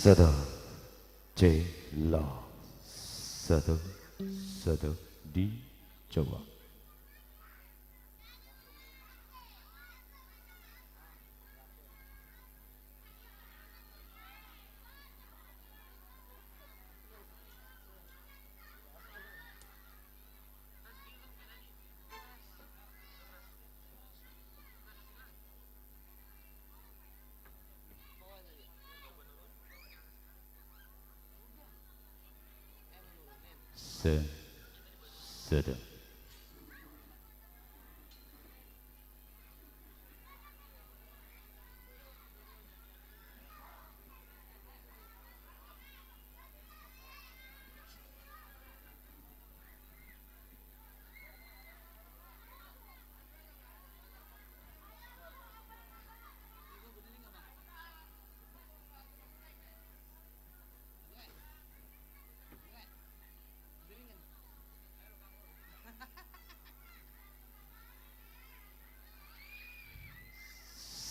Satu, C, La, satu, satu, dicoba. Sudah.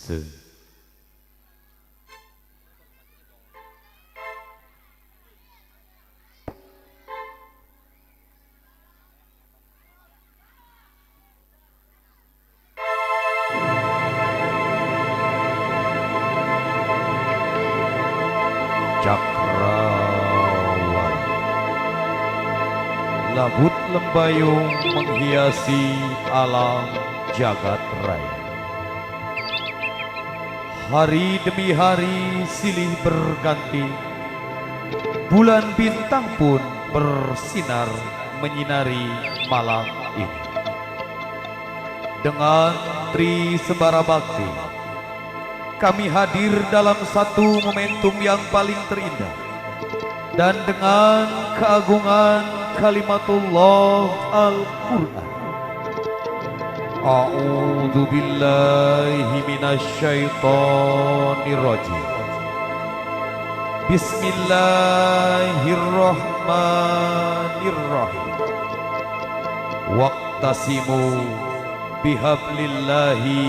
Se. Cakrawala. Labut lembayung menghiasi alam jagat raya. Hari demi hari silih berganti, bulan bintang pun bersinar menyinari malam ini. Dengan Tri Sembara Bakti, kami hadir dalam satu momentum yang paling terindah. Dan dengan keagungan kalimatullah Al-Quran, A'udzu billahi minasyaitonir rajim. Bismillahirrahmanirrahim. Waqtasimu bihablillahi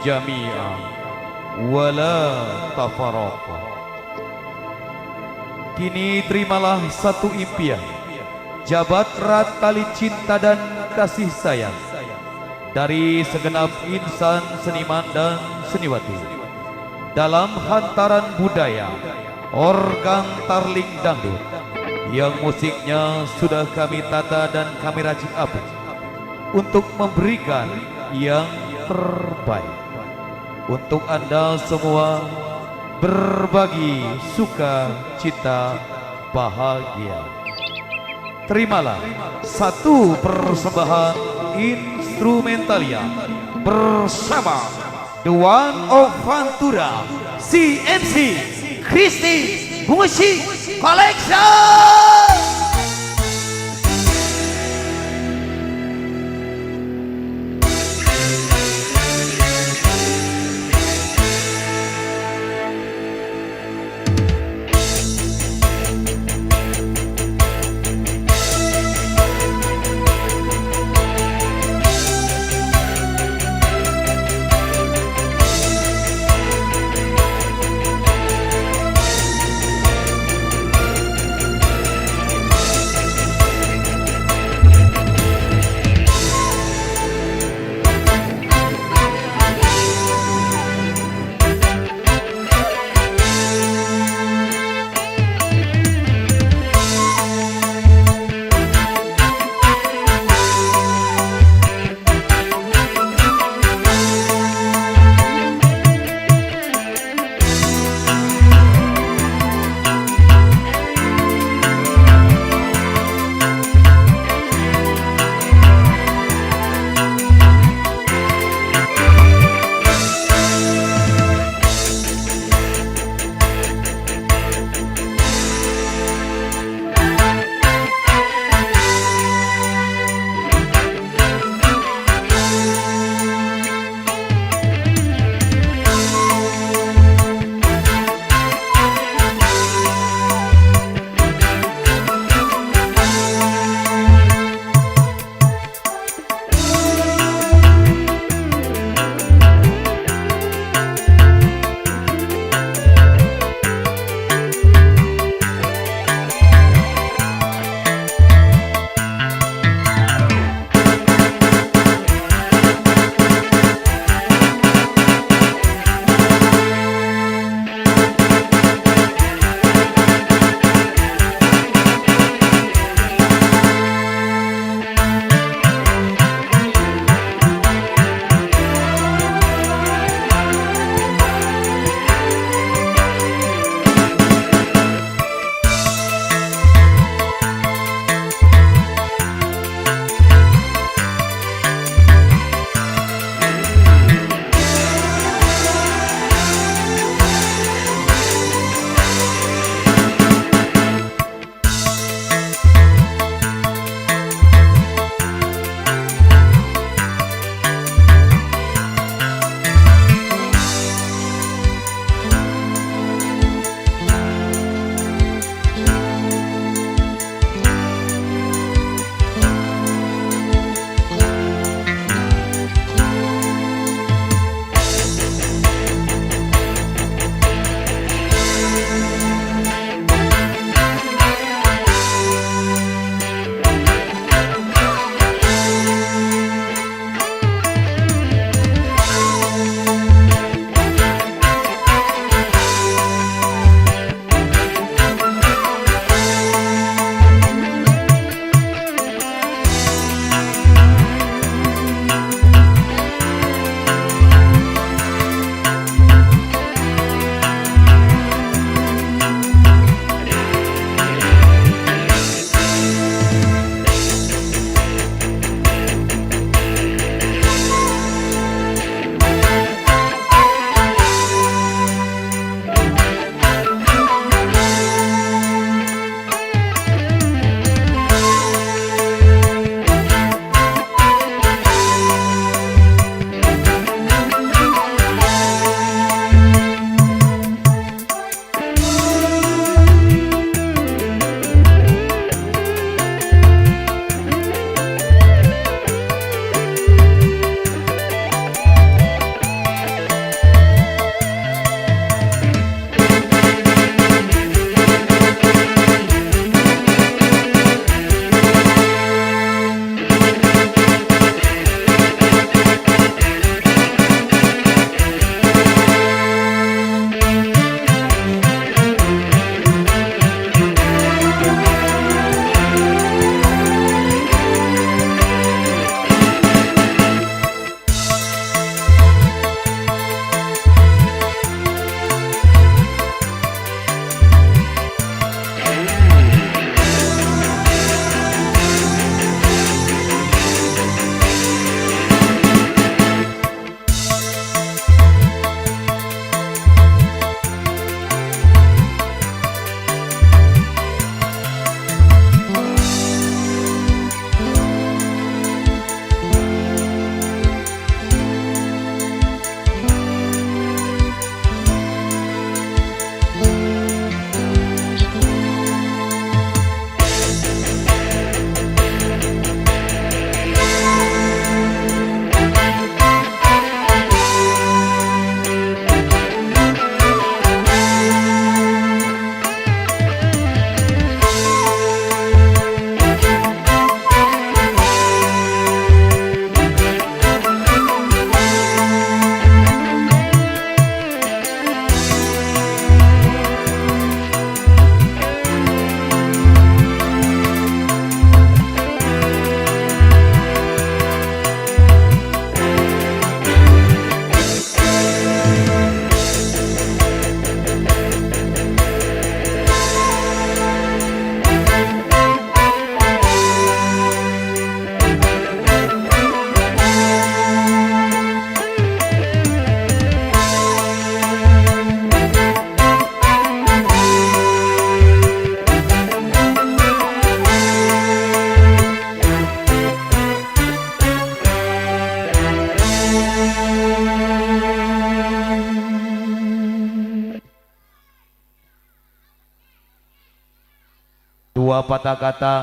jami'an wala tafarraqu. Kini terimalah satu impian, jabat erat tali cinta dan kasih sayang dari segenap insan seniman dan seniwati dalam hantaran budaya organ tarling dangdut yang musiknya sudah kami tata dan kami racik apik untuk memberikan yang terbaik untuk Anda semua, berbagi suka cita bahagia. Terimalah satu persembahan instrumentalia bersama The One of Ventura CNC Christy Musik Collection. dua patah kata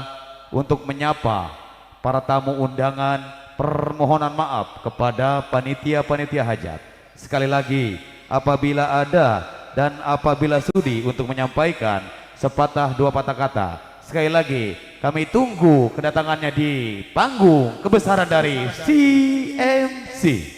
untuk menyapa para tamu undangan, permohonan maaf kepada panitia-panitia hajat. Sekali lagi, apabila ada dan apabila sudi untuk menyampaikan sepatah dua patah kata, sekali lagi kami tunggu kedatangannya di panggung kebesaran dari CMC.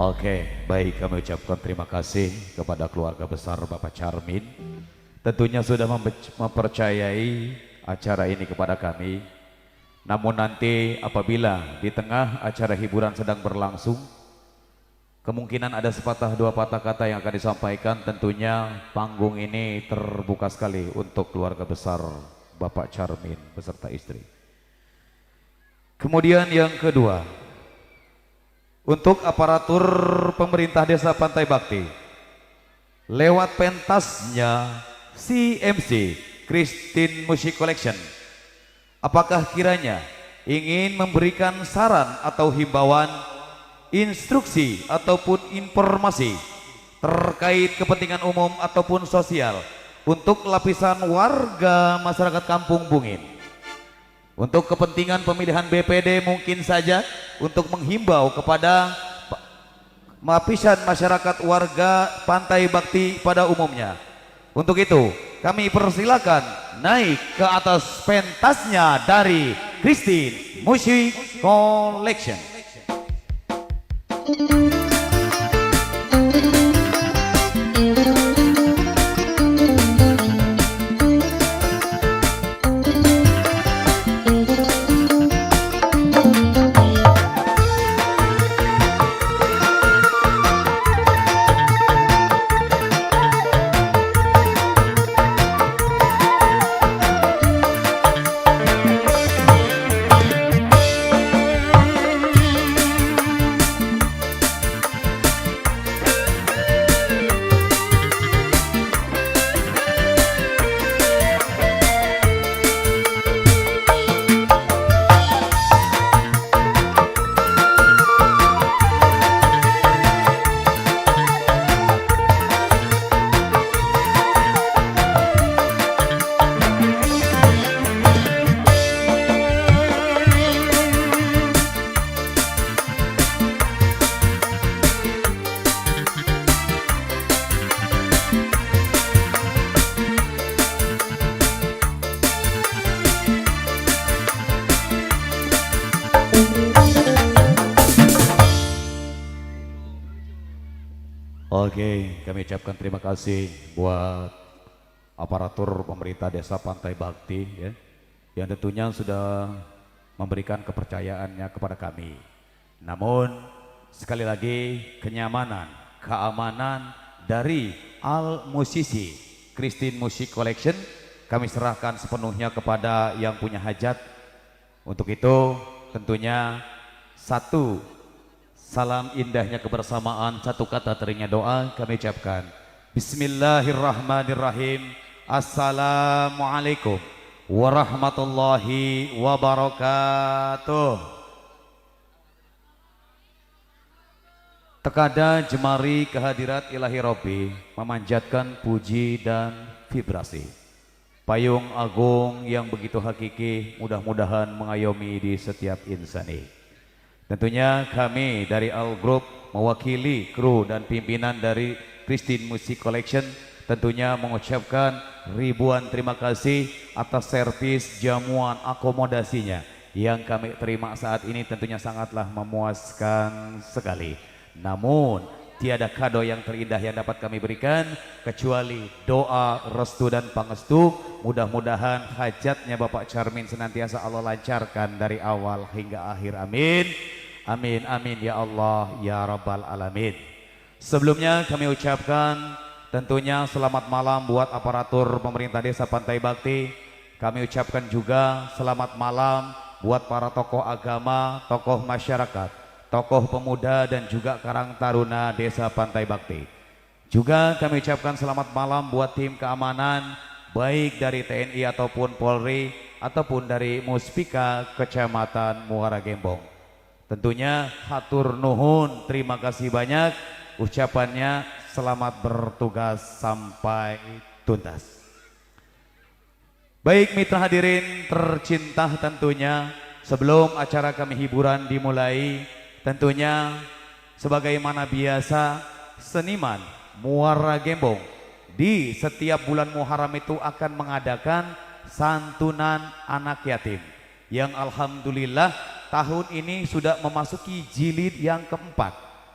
Oke, baik, kami ucapkan terima kasih kepada keluarga besar Bapak Charmin. Tentunya sudah mempercayai acara ini kepada kami. Namun nanti apabila di tengah acara hiburan sedang berlangsung, kemungkinan ada sepatah dua patah kata yang akan disampaikan. Tentunya panggung ini terbuka sekali untuk keluarga besar Bapak Charmin beserta istri. Kemudian yang kedua, untuk aparatur pemerintah desa Pantai Bakti, lewat pentasnya CMC Christine Music Collection, apakah kiranya ingin memberikan saran atau himbauan, instruksi ataupun informasi terkait kepentingan umum ataupun sosial untuk lapisan warga masyarakat Kampung Bungin, untuk kepentingan pemilihan BPD mungkin saja, untuk menghimbau kepada lapisan masyarakat warga Pantai Bakti pada umumnya. Untuk itu kami persilakan naik ke atas pentasnya dari Christine Music Collection. Oke, kami ucapkan terima kasih buat aparatur pemerintah desa Pantai Bakti ya, yang tentunya sudah memberikan kepercayaannya kepada kami. Namun sekali lagi, kenyamanan, keamanan dari Al Musisi Christine Music Collection kami serahkan sepenuhnya kepada yang punya hajat. Untuk itu tentunya satu salam indahnya kebersamaan, satu kata teringnya doa kami ucapkan. Bismillahirrahmanirrahim. Assalamualaikum warahmatullahi wabarakatuh. Tekada jemari kehadirat ilahi Robbi, memanjatkan puji dan vibrasi. Payung agung yang begitu hakiki mudah-mudahan mengayomi di setiap insani. Tentunya kami dari Al Group mewakili kru dan pimpinan dari Christine Music Collection tentunya mengucapkan ribuan terima kasih atas servis jamuan akomodasinya yang kami terima saat ini, tentunya sangatlah memuaskan sekali. Namun tiada kado yang terindah yang dapat kami berikan kecuali doa, restu dan pangestu. Mudah-mudahan hajatnya Bapak Charmin senantiasa Allah lancarkan dari awal hingga akhir. Amin. Amin, amin ya Allah ya Rabbal Alamin. Sebelumnya kami ucapkan tentunya selamat malam buat aparatur pemerintah Desa Pantai Bakti. Kami ucapkan juga selamat malam buat para tokoh agama, tokoh masyarakat, tokoh pemuda dan juga Karang Taruna Desa Pantai Bakti. Juga kami ucapkan selamat malam buat tim keamanan baik dari TNI ataupun Polri ataupun dari Muspika Kecamatan Muara Gembong. Tentunya hatur nuhun, terima kasih banyak. Ucapannya selamat bertugas sampai tuntas. Baik mitra hadirin tercinta, tentunya sebelum acara kami hiburan dimulai, tentunya sebagaimana biasa seniman Muara Gembong di setiap bulan Muharram itu akan mengadakan santunan anak yatim yang alhamdulillah tahun ini sudah memasuki jilid yang keempat.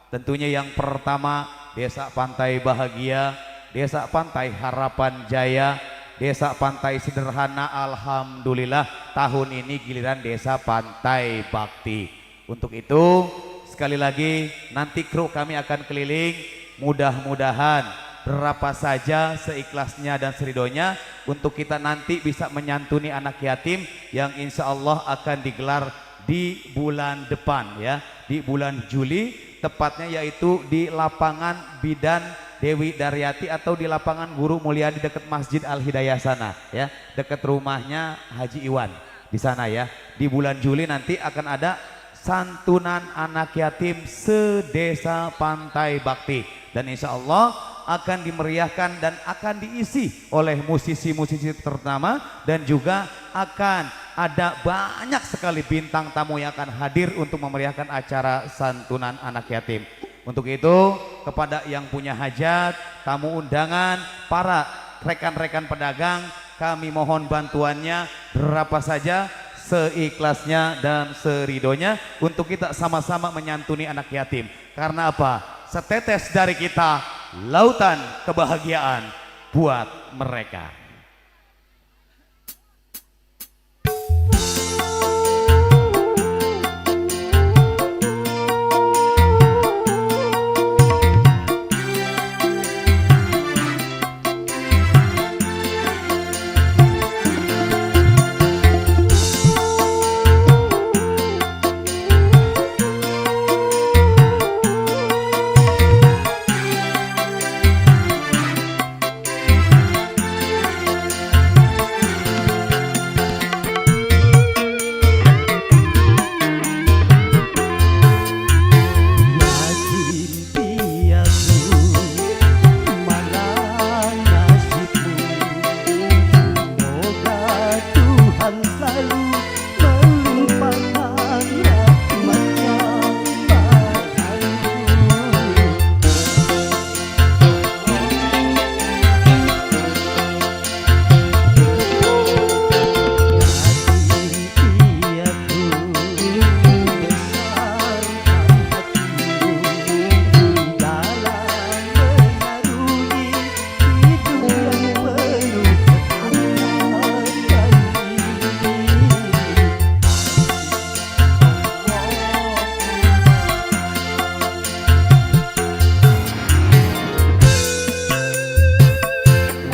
Tentunya yang pertama Desa Pantai Bahagia, Desa Pantai Harapan Jaya, Desa Pantai Sederhana. Alhamdulillah tahun ini giliran Desa Pantai Bakti. Untuk itu sekali lagi nanti kru kami akan keliling, mudah-mudahan berapa saja seikhlasnya dan seridonya untuk kita nanti bisa menyantuni anak yatim yang insya Allah akan digelar di bulan depan ya, di bulan Juli tepatnya, yaitu di lapangan Bidan Dewi Daryati atau di lapangan Guru Mulyadi dekat Masjid Al Hidayah sana ya, dekat rumahnya Haji Iwan di sana ya. Di bulan Juli nanti akan ada santunan anak yatim sedesa Pantai Bakti dan insya Allah akan dimeriahkan dan akan diisi oleh musisi-musisi ternama dan juga akan ada banyak sekali bintang tamu yang akan hadir untuk memeriahkan acara santunan anak yatim. Untuk itu kepada yang punya hajat, tamu undangan, para rekan-rekan pedagang, kami mohon bantuannya berapa saja seikhlasnya dan seridonya untuk kita sama-sama menyantuni anak yatim. Karena apa? Setetes dari kita, lautan kebahagiaan buat mereka.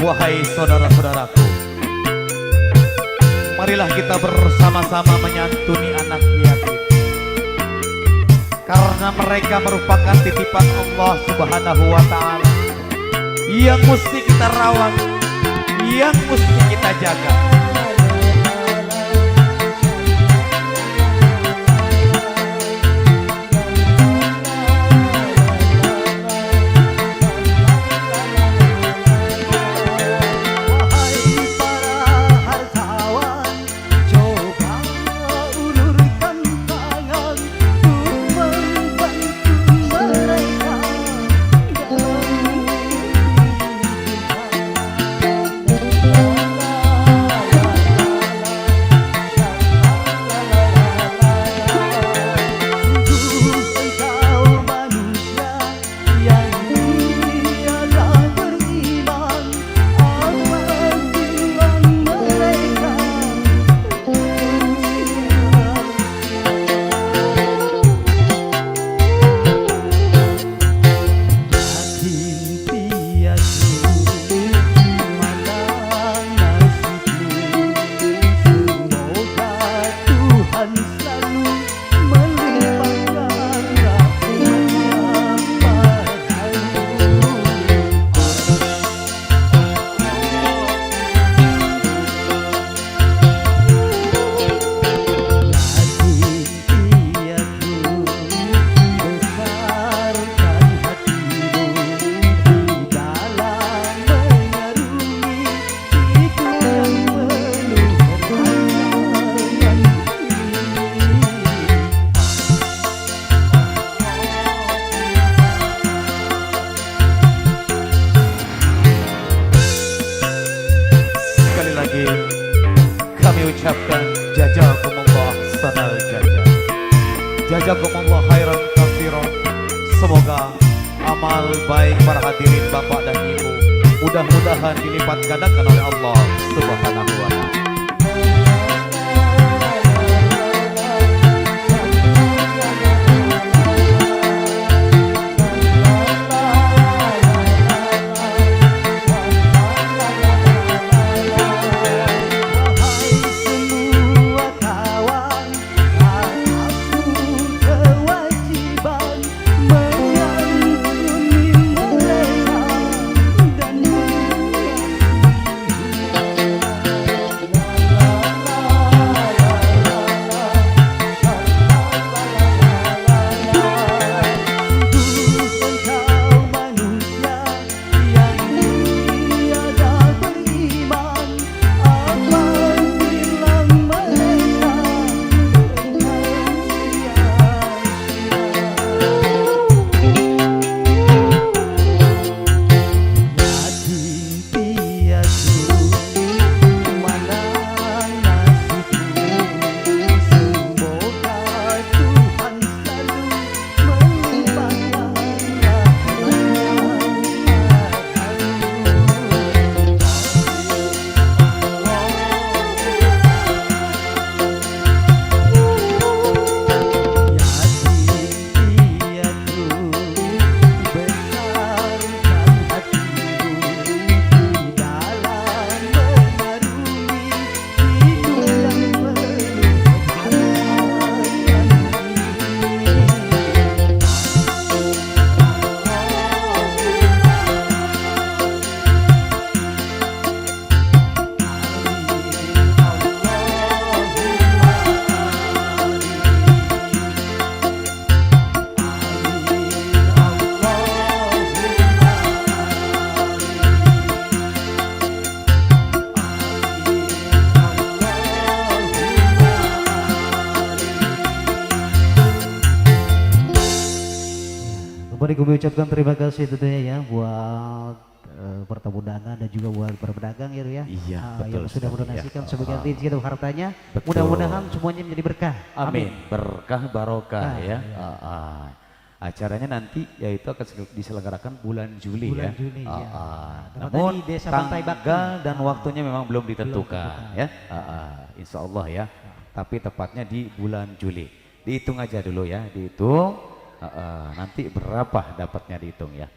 Wahai saudara-saudaraku, marilah kita bersama-sama menyantuni anak yatim, karena mereka merupakan titipan Allah Subhanahu wa Ta'ala yang mesti kita rawat, yang mesti kita jaga. jazakumullah khairan katsiran. Semoga amal baik para hadirin Bapak dan Ibu mudah-mudahan dilipat gandakan oleh Allah Subhanahu wa taala. Kembali kami ucapkan terima kasih tentunya ya buat pertamu undangan dan juga buat para pedagang ya. Iya, betul. Yang sudah mendonasikan sebagian rezeki dan hartanya. Betul. Mudah-mudahan semuanya menjadi berkah. Amin. Berkah barokah ya. Ya. Acaranya nanti yaitu akan diselenggarakan bulan Juli Bulan ya. Juli, ya. Namun di Desa Pantai Bakti. tanggal dan waktunya memang belum ditentukan ya. Insya Allah ya. Tapi tepatnya di bulan Juli. Dihitung aja dulu ya, dihitung. Nanti berapa dapatnya dihitung ya.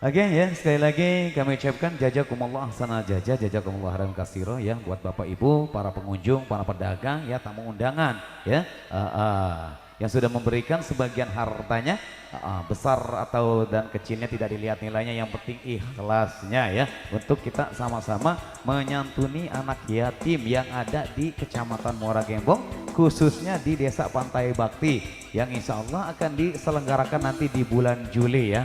Oke ya, sekali lagi kami ucapkan jazakumullah ahsanal jazakumullah khairan katsira ya buat Bapak Ibu, para pengunjung, para pedagang ya, tamu undangan ya. Yang sudah memberikan sebagian hartanya, besar atau dan kecilnya tidak dilihat nilainya, yang penting ikhlasnya ya, untuk kita sama-sama menyantuni anak yatim yang ada di Kecamatan Muara Gembong, khususnya di Desa Pantai Bakti yang insya Allah akan diselenggarakan nanti di bulan Juli ya.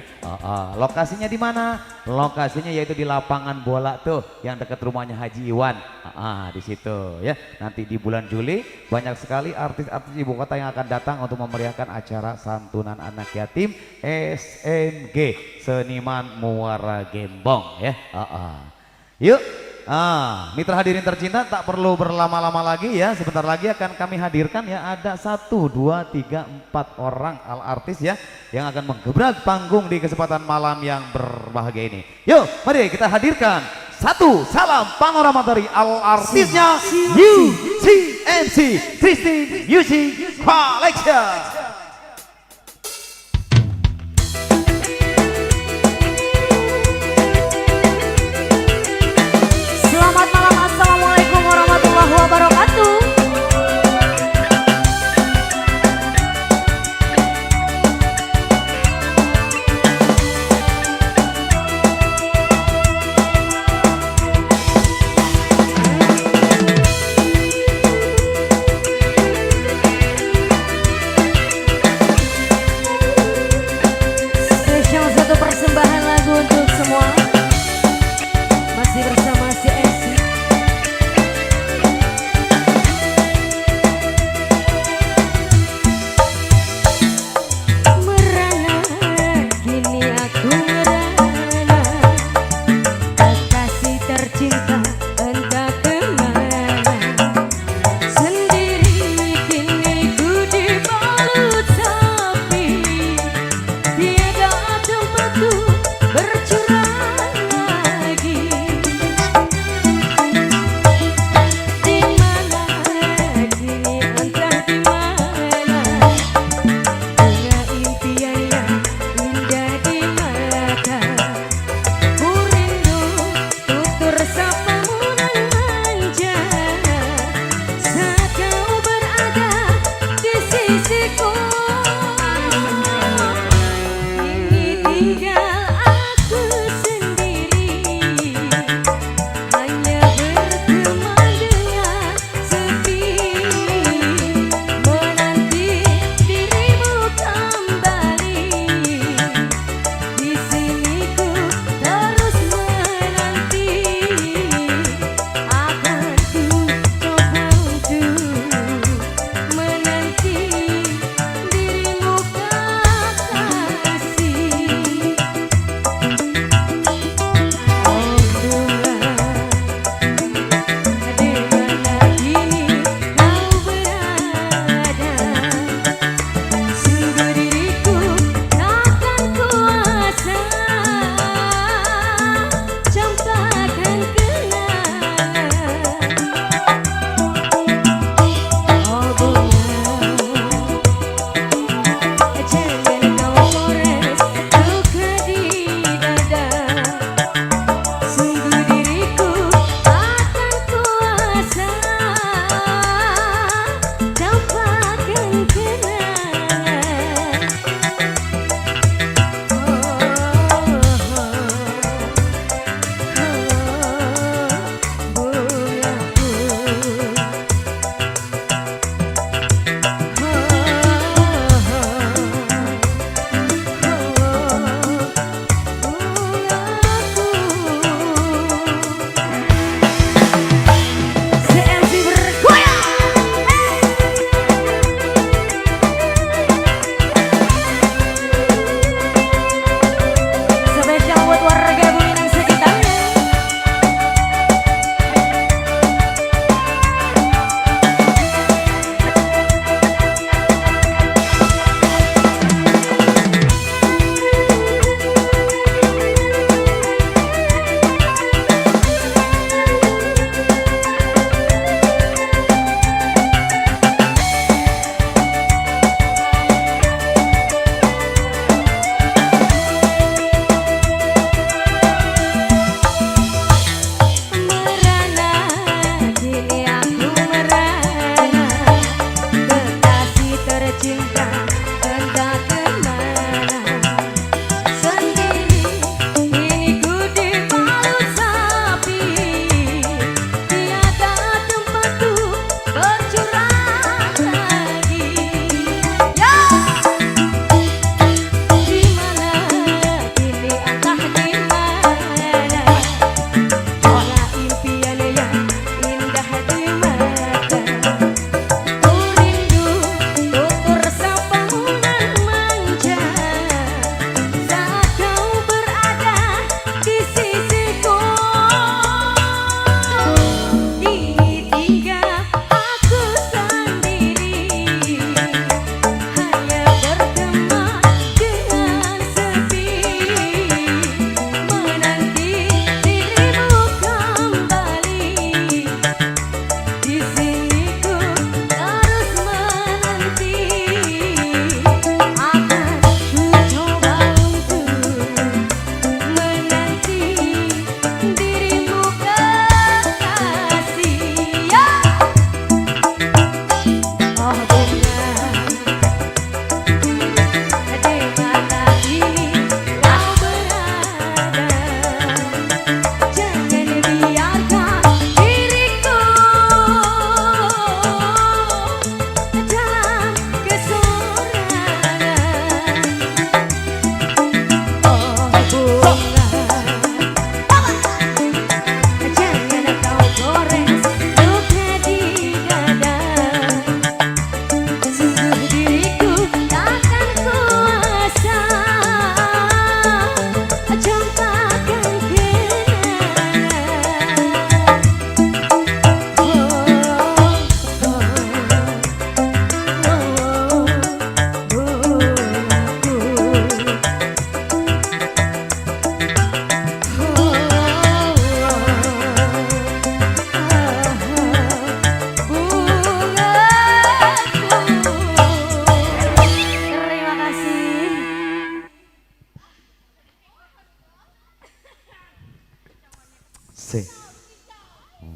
Lokasinya di mana? Lokasinya yaitu di lapangan bola tuh yang dekat rumahnya Haji Iwan. Di situ ya. Nanti di bulan Juli banyak sekali artis-artis ibu kota yang akan datang untuk memeriahkan acara santunan anak yatim SMG, Seniman Muara Gembong ya. Yuk. Mitra hadirin tercinta, tak perlu berlama-lama lagi ya. Sebentar lagi akan kami hadirkan ya, ada 1, 2, 3, 4 orang artis ya yang akan menggebrak panggung di kesempatan malam yang berbahagia ini. Yuk, mari kita hadirkan satu salam panorama dari artisnya UCMC Christine Music Collection. Selamat malam, assalamualaikum warahmatullahi wabarakatuh.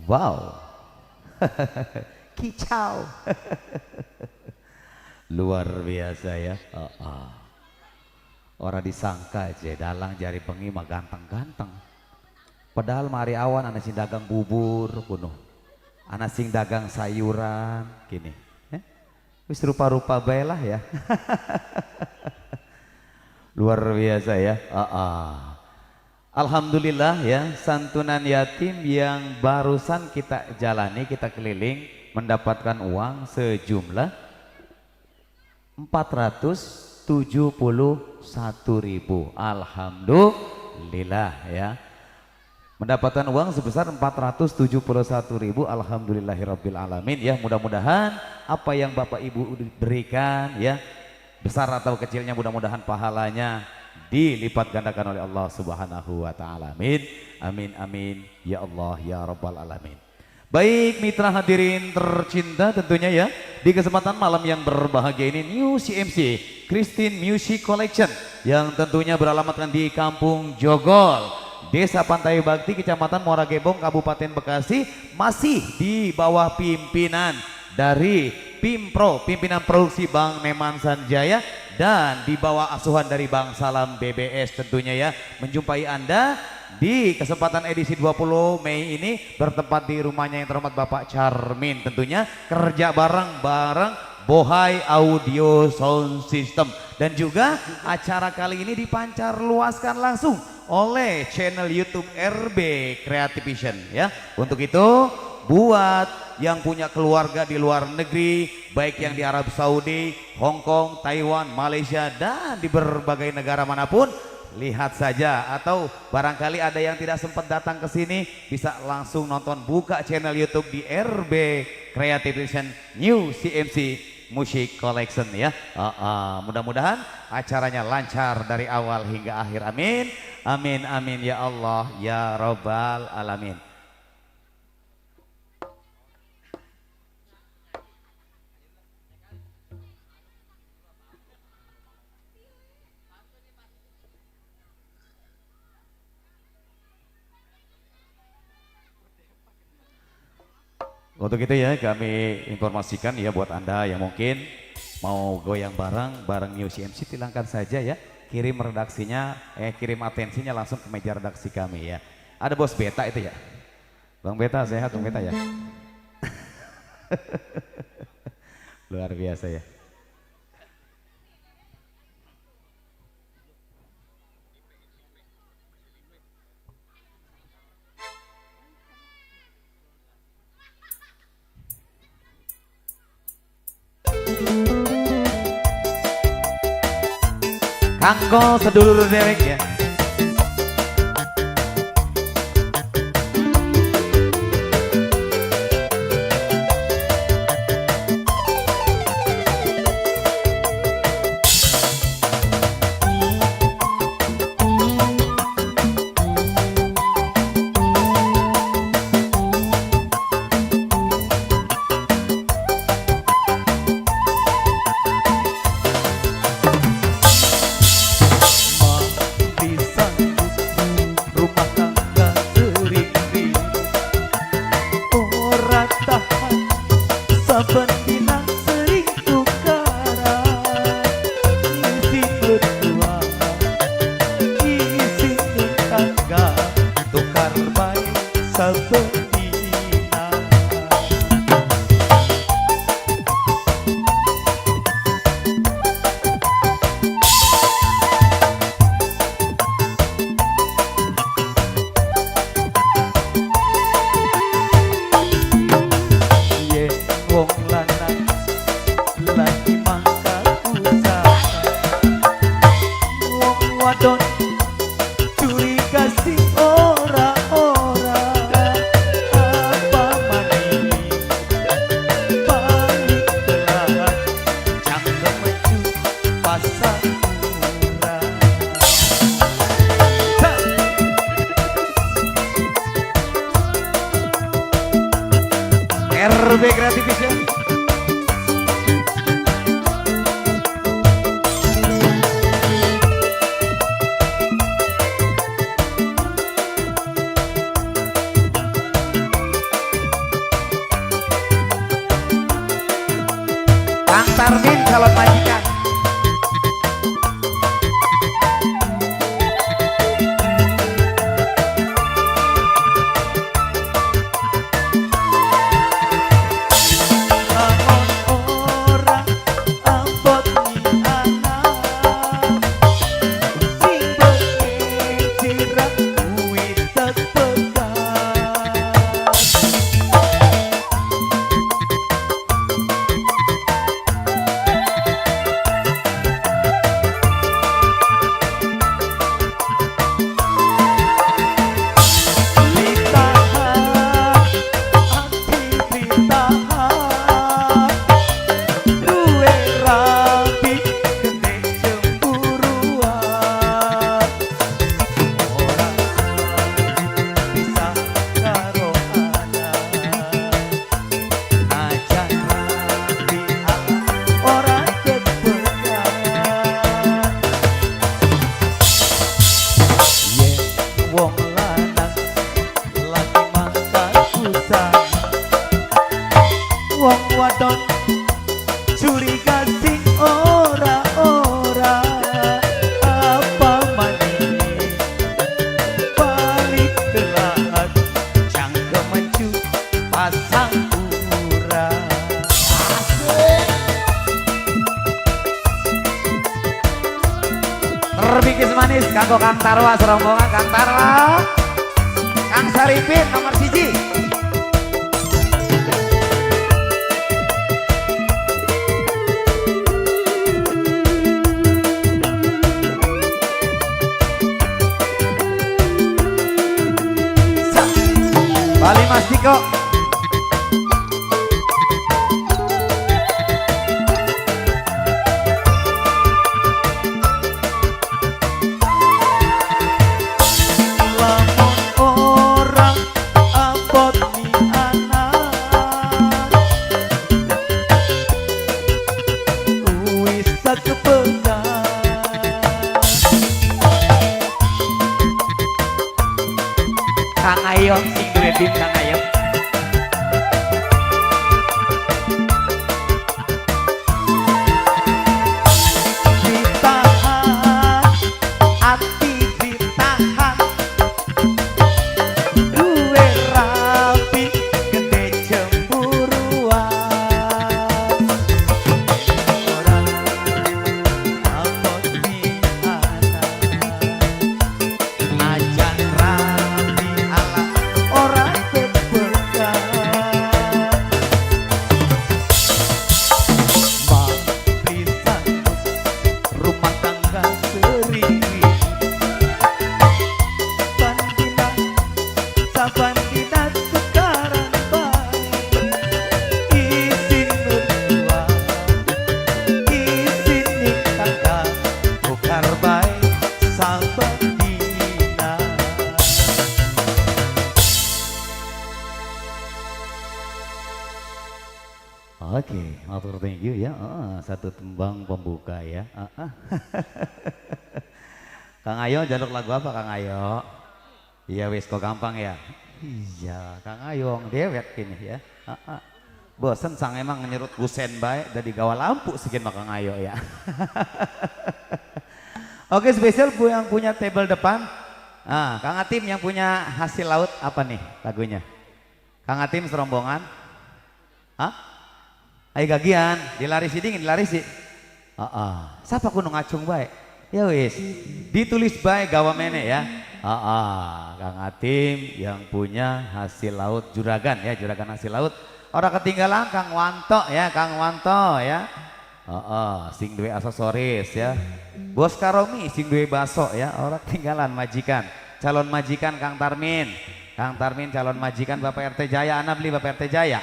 Wow. Kicau. Luar biasa ya. Orang disangka aja dalang jari bengi mah ganteng-ganteng. Padahal mari awan anak sing dagang bubur kuno. Anak sing dagang sayuran gini. Wis rupa-rupa bae lah ya. Luar biasa ya. Alhamdulillah ya, santunan yatim yang barusan kita jalani, kita keliling mendapatkan uang sejumlah 471.000. Alhamdulillah ya. Mendapatkan uang sebesar 471.000. Alhamdulillahirabbil alamin ya. Mudah-mudahan apa yang Bapak Ibu berikan ya, besar atau kecilnya, mudah-mudahan pahalanya dilipat gandakan oleh Allah Subhanahu wa taala. Amin. Amin amin ya Allah ya rabbal alamin. Baik mitra hadirin tercinta, tentunya ya di kesempatan malam yang berbahagia ini New CMC Christine Music Collection yang tentunya beralamatkan di Kampung Jogol, Desa Pantai Bakti, Kecamatan Muara Gembong, Kabupaten Bekasi, masih di bawah pimpinan dari Pimpro, pimpinan produksi Bang Neman Sanjaya, dan di bawah asuhan dari Bang Salam BBS tentunya ya, menjumpai Anda di kesempatan edisi 20 Mei ini bertempat di rumahnya yang terhormat Bapak Charmin, tentunya kerja bareng-bareng Bohai Audio Sound System, dan juga acara kali ini dipancar luaskan langsung oleh channel YouTube RB Creative Vision ya. Untuk itu buat yang punya keluarga di luar negeri, baik yang di Arab Saudi, Hong Kong, Taiwan, Malaysia, dan di berbagai negara manapun, lihat saja, atau barangkali ada yang tidak sempat datang ke sini, bisa langsung nonton, buka channel YouTube di RB Creative Vision New CMC Music Collection ya. Mudah-mudahan acaranya lancar dari awal hingga akhir. Amin. Amin amin ya Allah ya rabbal alamin. Untuk itu ya kami informasikan ya buat Anda yang mungkin mau goyang bareng New CMC, silahkan saja ya, kirim redaksinya, kirim atensinya langsung ke meja redaksi kami ya. Ada Bos Beta itu ya, Bang Beta, sehat Bang Beta ya. Luar biasa ya. Kanggo sedulur derek ya. RB Creative Vision. calon majikan. Terbikis manis kanggo Kang Tarwa serombongan Kang Tarwa. Kang Saripin nomor siji. Bali Mas Diko. Kang Ayo sing duwe dim Kang Ayo. Ditahan, ati ditahan, duwe rapi gede cemburuan. Orang abot di anak, ajan rapi ala orang keberkah. Maprisan rumah tangga seri bandina sabandina sekarang baik izin berdua izin nikah tukar baik sabandina. Oke, matur thank you ya. Satu tembang pembuka ya. Kang Ayo jaluk lagu apa Kang Ayo? Iya wis kok gampang ya. Iya, Kang Ayo dewek ini ya. Bosen sang emang nyerut gusen baik dari gawa lampu sekian mah Kang Ayo ya. Oke, spesial bu yang punya table depan. Kang Atim yang punya hasil laut apa nih lagunya? Kang Atim serombongan. Ayo gagian, dilarisi dingin, dilarisi. Siapa kuno ngacung baik? Ya wis, ditulis baik gawa mene ya. Kang Atim yang punya hasil laut juragan ya, juragan hasil laut. Orang ketinggalan Kang Wanto ya, Kang Wanto ya. Sing duwe aksesoris ya. Bos Karomi sing duwe baso ya, orang ketinggalan majikan. Calon majikan Kang Tarmin. Kang Tarmin calon majikan Bapak RT Jaya, anak beli Bapak RT Jaya.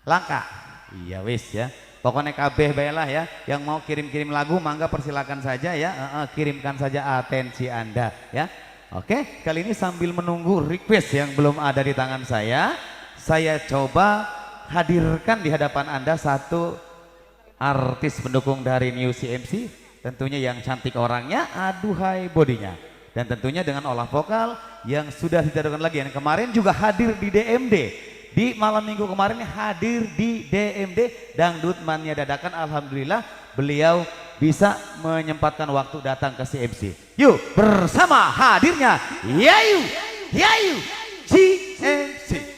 Langka. Iya wis ya. Pokoknya kabeh baiklah ya. Yang mau kirim-kirim lagu mangga persilakan saja ya. Kirimkan saja atensi Anda ya. Oke, kali ini sambil menunggu request yang belum ada di tangan saya coba hadirkan di hadapan Anda satu artis pendukung dari New CMC. Tentunya yang cantik orangnya, aduhai bodinya. Dan tentunya dengan olah vokal yang sudah tidak lagi. Yang kemarin juga hadir di DMD. di malam minggu kemarin hadir di DMD Dangdut Mania Dadakan. Alhamdulillah beliau bisa menyempatkan waktu datang ke CMC. Yuk bersama hadirnya Yayu CMC.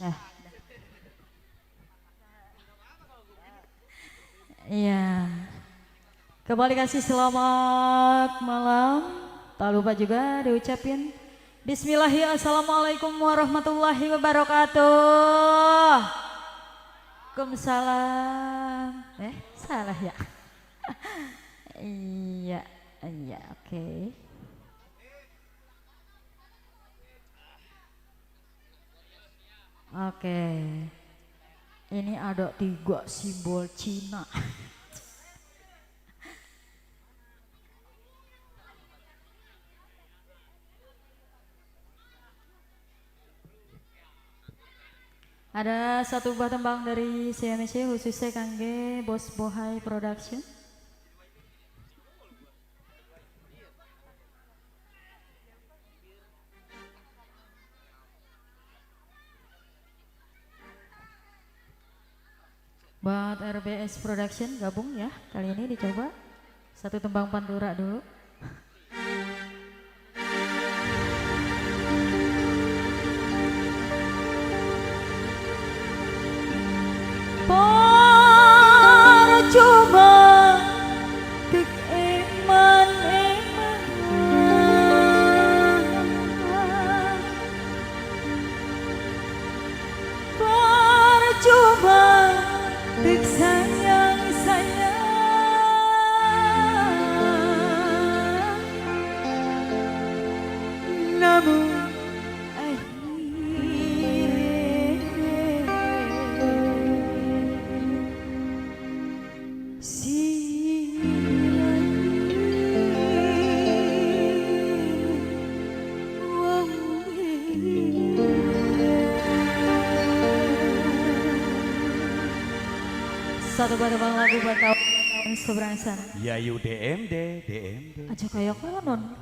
Nah. Iya. Kembali kasih selamat malam. Tak lupa juga diucapin Bismillahirrahmanirrahim. Assalamualaikum warahmatullahi wabarakatuh. Waalaikumsalam. Salah ya. Iya, oke. Oke, ini ada 3 simbol Cina. Ada 1 buah tembang dari CMC khususnya kangge Bos Bohai Production. Buat RBS Production gabung ya, kali ini dicoba 1 tembang Pantura dulu. Percuma dik eman-eman, percuma dik sayang-sayang, namun satu tembang lagu buat kawan seberang sana. Yayu DMD. Aja kayak konon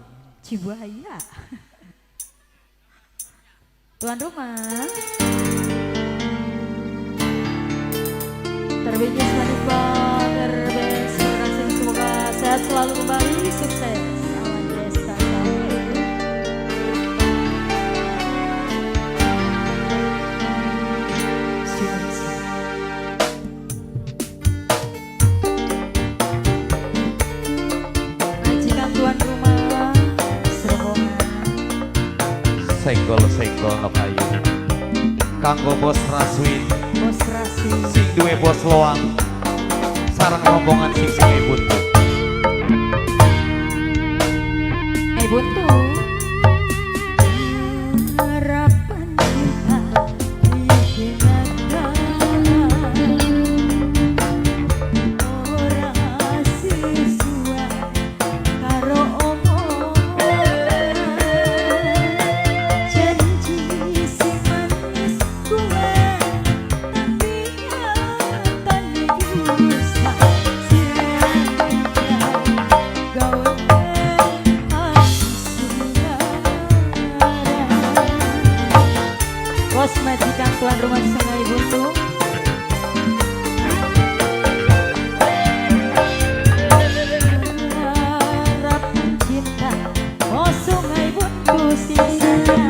Cibaya. Tuan rumah terbiji manis banget, semoga sehat selalu, kembali sukses. Awan desa senggol no kayu kanggo Bos Raswin, sing duwe bos loang sarang rombongan sing buntu. Buntu harapan kita orang siswa karo omongan janji si manis gue tapi nyata dusta sirah gawe buntu. Harapan cinta, oh sungai buntu si sayang.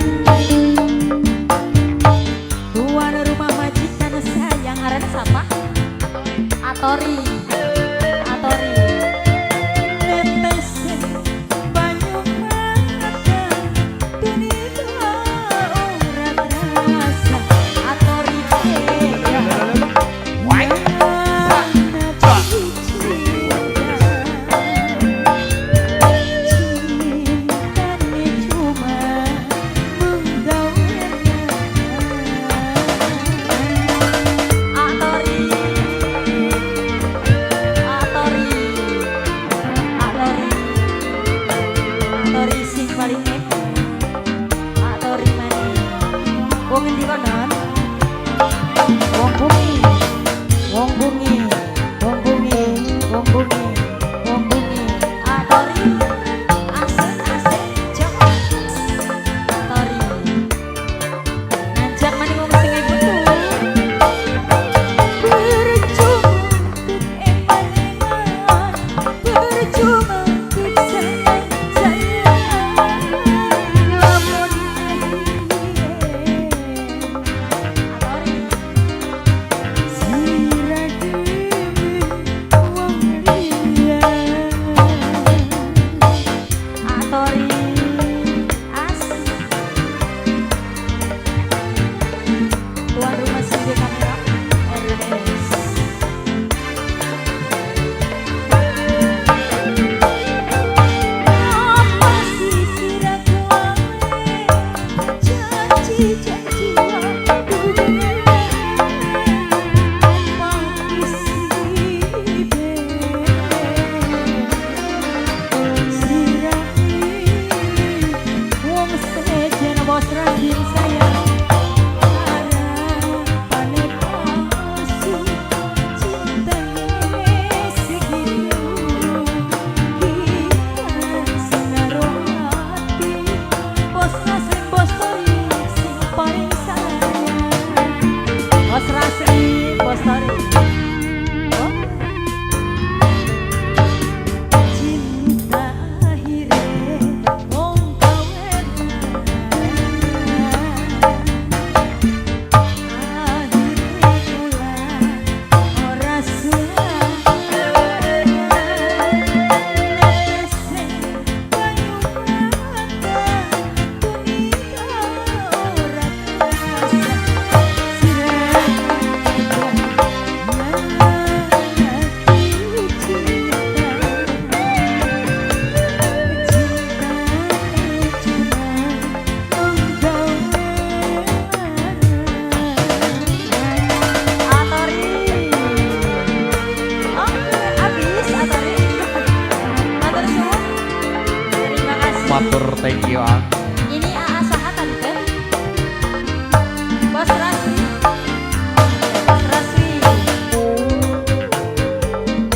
Tuan rumah majikan sayang, aren siapa? Atori, Atori. Netesen banyu mata, dunia ora terasa. Atori tega, cintane cuma menggawe. Atori, Atori, Atori, Atori sing paling enak. Atori mani. Wong endi konon? Wong bumi, wong bumi, wong bumi, wong bumi, wong bumi. Atori, asik asik jok. Atori, ngajak mani wong sing butuh. Percuma untuk eman-eman, percuma untuk sayang-sayang. Lamun Atori, sirageun wong liya. Atori, asik. Tuan rumah studio kamera RBS. Apa sih siraku ame, janji-janji waktu dunia. Apa isi sirahi, wong sejen bos rajin sayang. Harapane palsu, cintane segitu. Kita senaruh hati, bos Rasri, bos Tori, sing paling sayang. Bos Rasri, bos Tori. Oh. Cinta akhirnya wong kawenan. Akhirnya kula ora sulah. Netesen banyu mata, dunia ora terasa. Matur thank you ah. Ini AA Saha tadi kan? Bos Rasri. Bos Rasri.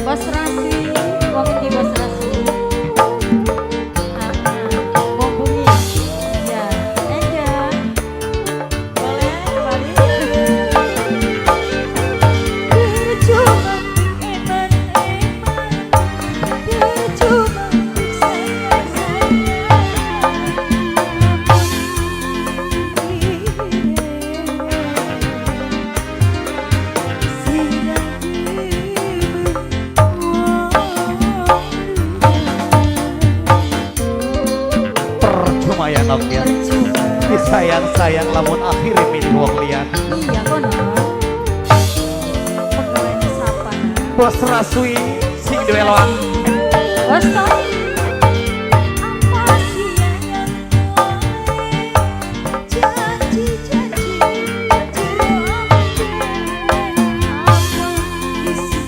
Bos Rasri. Wong endi Bos Rasri? Wong bumi. Ya, aja. Boleh balik. Percuma eman-eman, percuma sayang-sayang. Percuma ya nok ya. Disayang-sayang lamun akhirnya milih wong liya. Iya kono. Pegawainya siapa? Bos Raswi sing dueloan. Bos Tori. Apa sih yang boleh janji-janji jeruk apa isi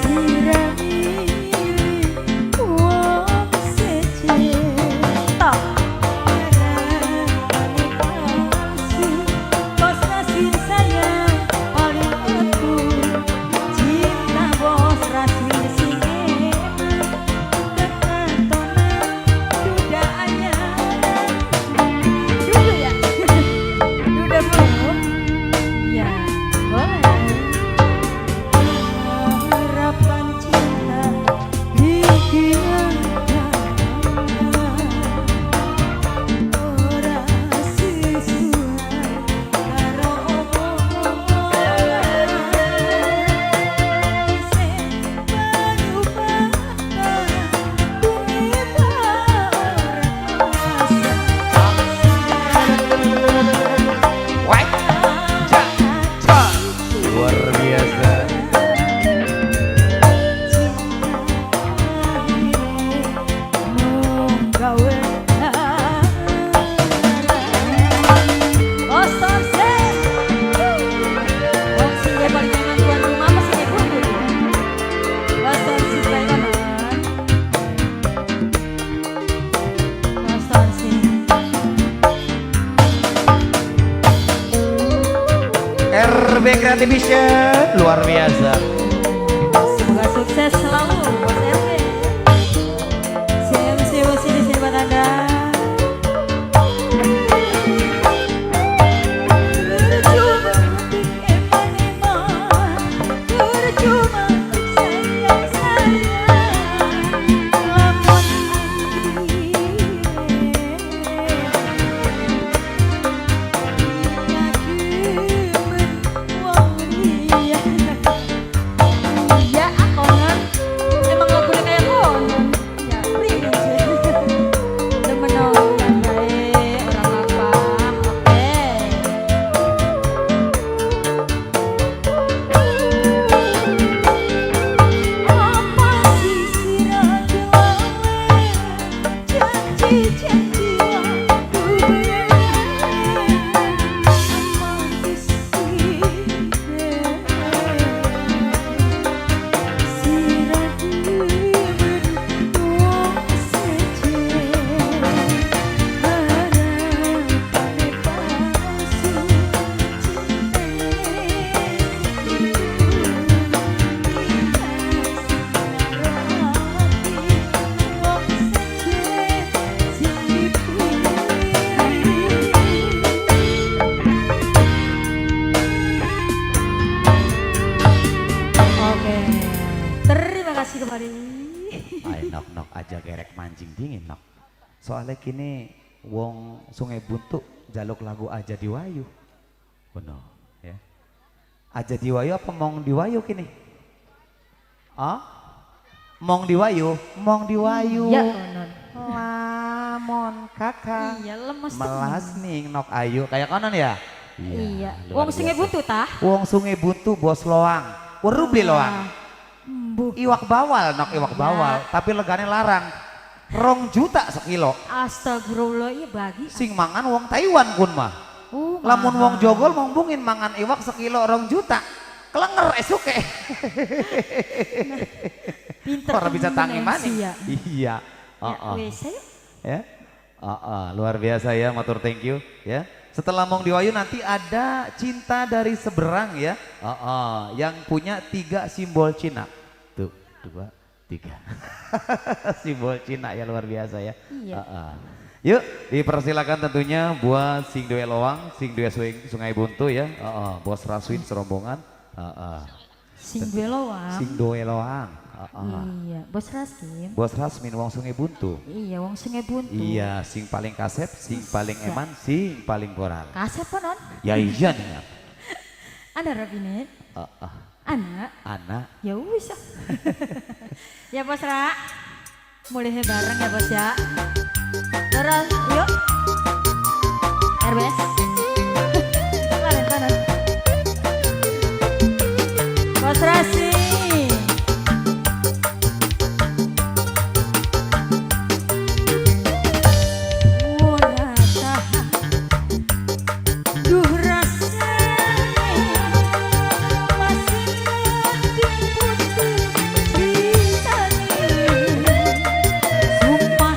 sirami wong sejen. Tak harapane palsu, bos Rasri sayang paling aku. Bang Creative Vision luar biasa. Semoga sukses selalu Bos RB. CMC Wasi di sini buat Anda. Percuma untuk eman-eman, percuma untuk sayang-sayang, lamun ya akonan emang lagunya kayak konon ya remix ya udah menolong baik orang apa oke apa sih siraga janji-janji waktu Oke, terima kasih kembali. Ay nok aja gerek mancing dingin nok. Soalnya kini wong Sungai Buntu jaluk lagu aja diwayu. Bener ya. Aja diwayu apa mong diwayu kini? Ah? Mong diwayu, mong diwayu. Ya konon. Lamon kakak. Iya lemes tuh. Melas ning nok ayu kayak konon ya? Iya. luar Wong Sungai biasa. Buntu tah. Wong Sungai Buntu bos loang. Weru beli loang. Mbuh. Iwak bawal nok iwak Ya. bawal, tapi legane larang. 2 juta sekilo. Astagfirullah iya bagi. Sing mangan wong Taiwan kun mah. Lamun wong Jogol mongbungin mangan iwak sekilo 2 juta. Kelenger esuke. Pinter Orang bisa temen tangi MC maning. ya. Iya. Ya, Heeh. wes ayo. Ya. Luar biasa ya, matur thank you ya. Setelah Mong Diwayu nanti ada Cinta dari Seberang ya. Yang punya 3 simbol Cina. Tuh, 2, 3. Simbol Cina ya luar biasa ya. Iya. Yuk, dipersilakan tentunya buat Sing Due Loang, Sing Due Sungai Buntu ya. Bos Raswin serombongan. Sing Beloang. Sing Due Loang. Iya, Bos Raskim. Bos Rasmin wong Sungai Buntu. Iya, wong Sungai Buntu. Iya, sing paling kasep, sing paling eman, sing paling moral. Kasep apa non? Ya iya nih. Ada Rabinet? Anak? Anak. Ya wis. Ya Bos Ra. Mulai bareng ya Bos ya. Terus, yuk. RBS. Panen. Bos Rasi. Sumpah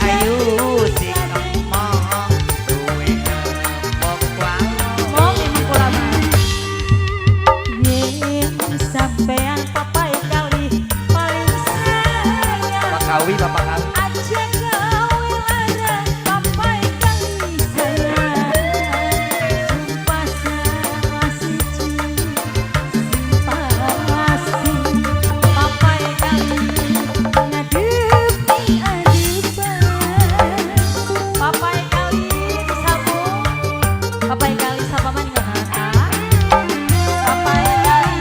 ayu sing ngomong duwe ngomong wae. Mong emang kula mah. Yen sampean papai kali paling sayang. Pak Kawi, Bapak Kawi. Aja gawe larang papai kali sayang. Sumpah salah siji, sumpah pasti papai kali ngadepi adepan. Papai kali disambung, papai kali sapa man nggak papai kali,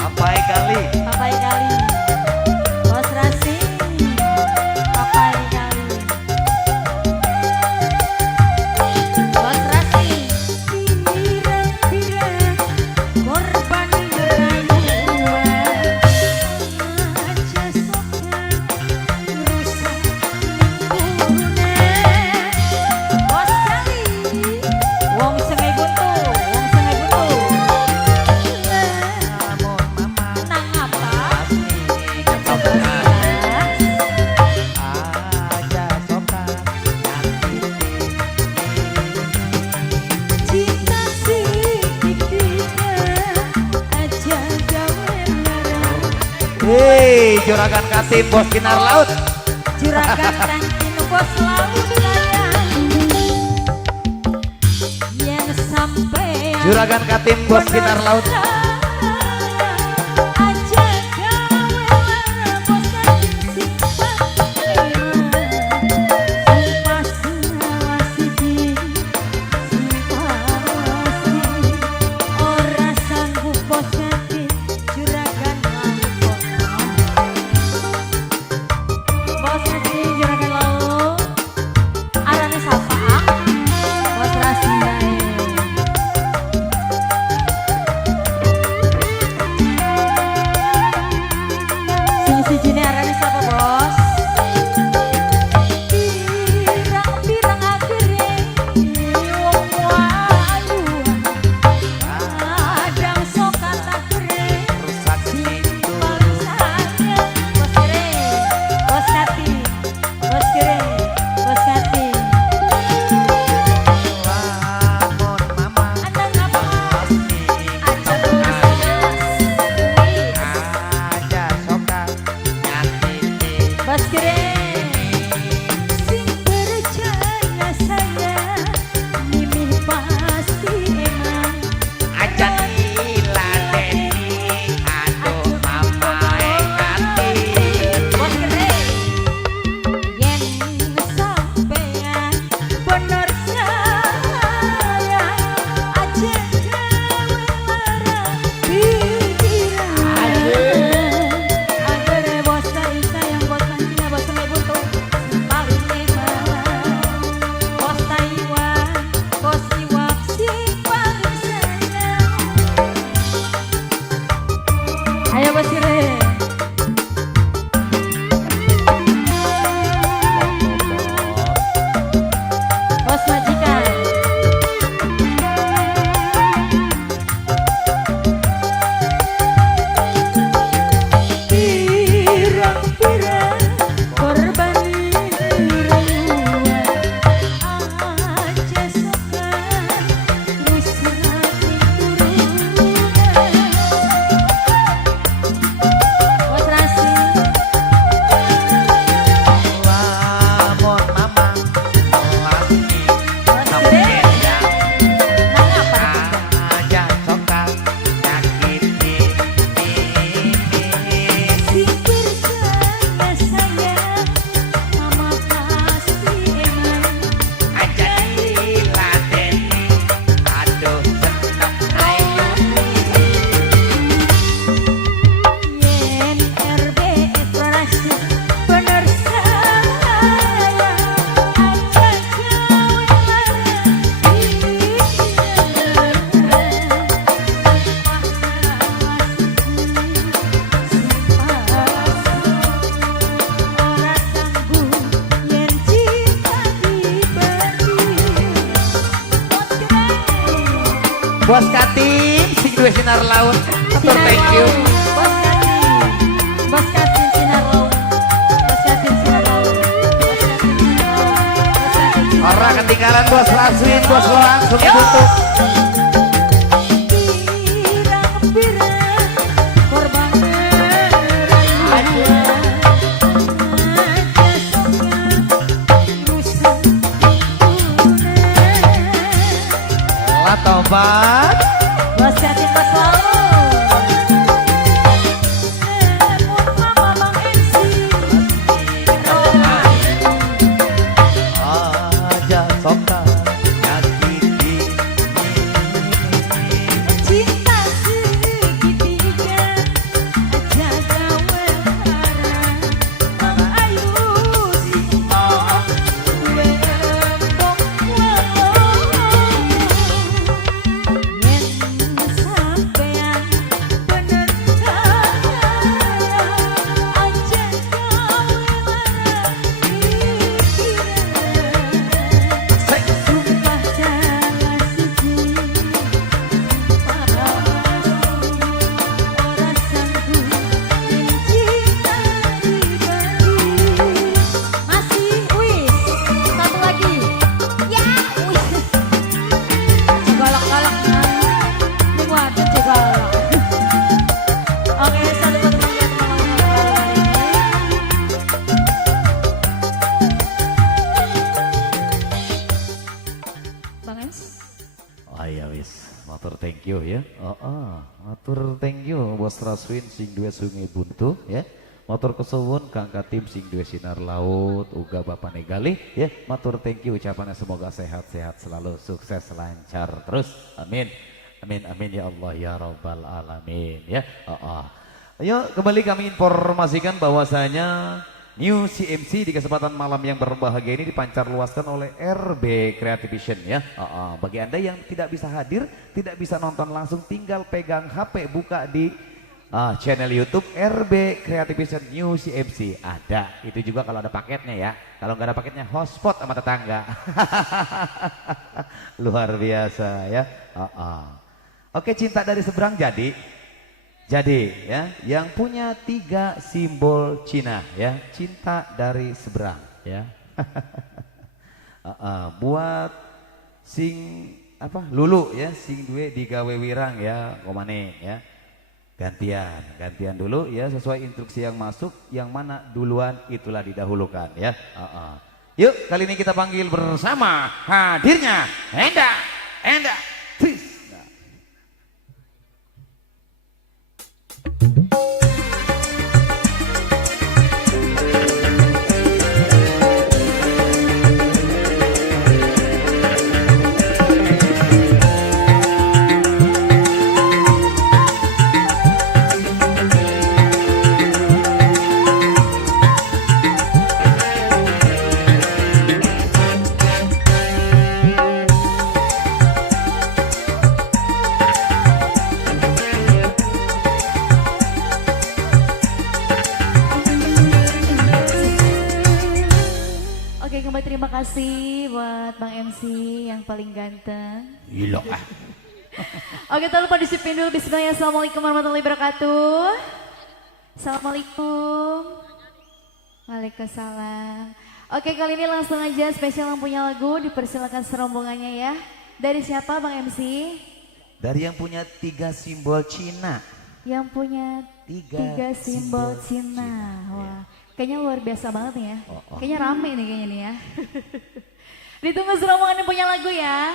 Papai kali. papai kali. Bos Rasi, papai kali. Bos Rasi, pirang-pirang korban berayuan. Aja sokan rusak lingkungan. Bos kali, wong sengai buntu, wong sengai buntu. Namun mama Nang apa? pasti Aja bos aja soka cinta segitiga aja gawe larang. Hei, juragan Katim Bos Kinar Laut. Juragan kancing bos laut sayang. Yen sampean Juragan Katim Bos Kinar Laut. aja gawe larang bos kancing simpan sumpah salah siji, sumpah pasti ora sanggup bos kancing juragan laut. Bos Rasi juragan laut arane sapa Bos Rasi bae. Sing sijine arane sapa bos? Pirang-pirang akhire wong wayu kadang sokan akhire Rusak itu. paling sayang. Bos Kere, Bos Kati, Bos Kere, Bos Kati. Lamun mama Ada ngapa? pasti Aja gelas-gelas. Wih, aja soka nyakiti. Bos Kere. Sing percaya saya, mimih pasti emang. Aja diladeni, aduh mama engati. Bos Kere. Yen sampean bener sayang, aja gawe larang pikiran. Agar bos saya sayang, bos kancingnya bos sungai buntu paling emang. Bos Taiwan, bos Iwak si paling sayang. Ayo Bos Kere. Bos majikan. Pirang-pirang korban rayuan aja sokan rusak lingkungan. Bos Rasi, Lamun mama pasti Bos kamu Kere. gendang. Nang apa? Aja soka nyakiti. Sing percaya sayang, mama pasti emang. Aja diladeni, aduh seneng ayu. Yen RB eksplorasi bener sayang, aja gawe larang pikiran. Bos Katim sing duwe sinar laut. Atur thank you. Bos Katin, Bos Katin sinar laut, Bos Katin sinar laut, Bos Katin sinar Orang ketinggalan bos Raswin, bos Loan, Sungai Buntu. Pirang-pirang korban raya Lah tobat. Bos Yatin Bos Laut Mama Bang MC Aja soka nyakiti. cinta segitiga aja gawe harap Mama Ayu Simo gue embong yen sampean bener kaya aja gawe harap sumpah jalan suci ora sanggup cinta dibagi masih wis satu lagi ya wis galak-galak ning waduh galak oke satu buat teman-teman hari ini Bang Ens Oh iya wis, matur thank you ya. Matur thank you Bos Raswin sing duwe Sungai Buntu ya. Matur kesuwun Kang Katim sing duwe Sinar Laut, uga Bapak Negali ya. Matur thank you ucapannya semoga sehat-sehat selalu, sukses lancar terus. Amin. Amin amin ya Allah ya rabbal alamin ya. Ayo kembali kami informasikan bahwasanya New CMC di kesempatan malam yang berbahagia ini dipancar luaskan oleh RB Creative Vision ya. Bagi Anda yang tidak bisa hadir, tidak bisa nonton langsung, tinggal pegang HP buka di channel YouTube RB Creative Vision New CMC. Ada, itu juga kalau ada paketnya ya. Kalau nggak ada paketnya hotspot sama tetangga. Luar biasa ya. Oke, cinta dari seberang jadi ya, yang punya 3 simbol Cina ya, cinta dari seberang ya. Buat sing apa Lulu ya, sing duwe digawe wirang ya, komane ya. Gantian dulu ya, sesuai instruksi yang masuk, yang mana duluan itulah didahulukan ya. Yuk kali ini kita panggil bersama hadirnya Enda Tris. Oke, kembali terima kasih buat Bang MC yang paling ganteng. Gila Oke, tak lupa disipin dulu. Bismillah, assalamualaikum warahmatullahi wabarakatuh. Assalamualaikum. Waalaikumsalam. Oke, kali ini langsung aja spesial yang punya lagu, dipersilakan serombongannya ya. Dari siapa Bang MC? Dari yang punya 3 simbol Cina. Yang punya 3 simbol Cina. Wah, kayaknya luar biasa banget nih ya. Kayaknya rame nih kayaknya nih ya. Ditunggu serombongan yang punya lagu ya.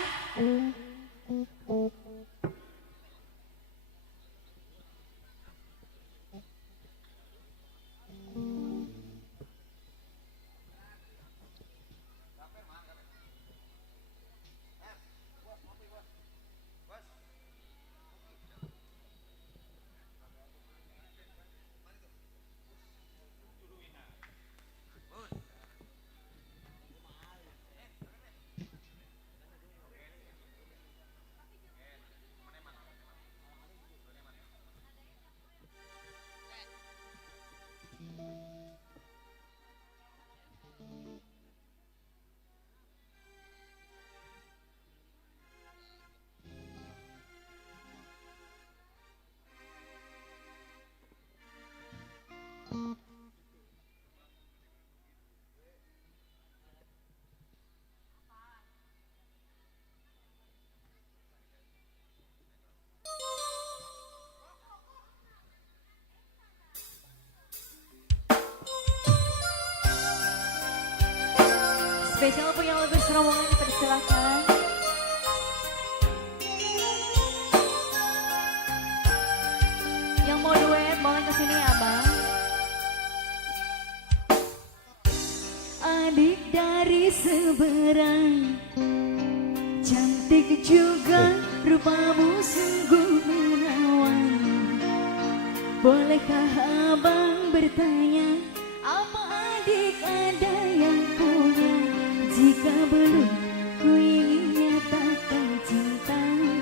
spesial punya lagu serombongan dipersilakan. Yang mau duet boleh kesini ya bang. Adik dari seberang, cantik juga rupamu sungguh menawan. Bolehkah abang bertanya, apa adik ada yang punya? Jika belum, ku ingin nyatakan cintanya.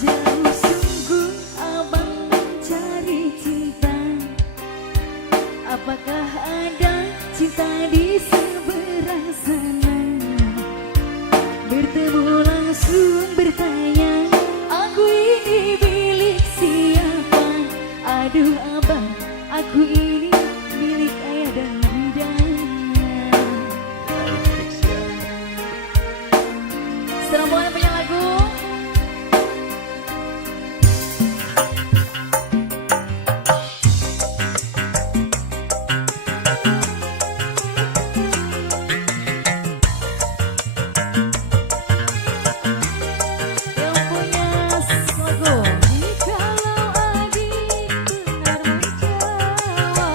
Jauh sungguh abang mencari cinta. Apakah ada cinta di seberang sana? Bertemu langsung bertanya, aku ini milik siapa? Aduh abang, aku ini milik ayah dan bundanya. Serombongan punya lagu. Yang punya lagu. Jikalau adik benar menjawab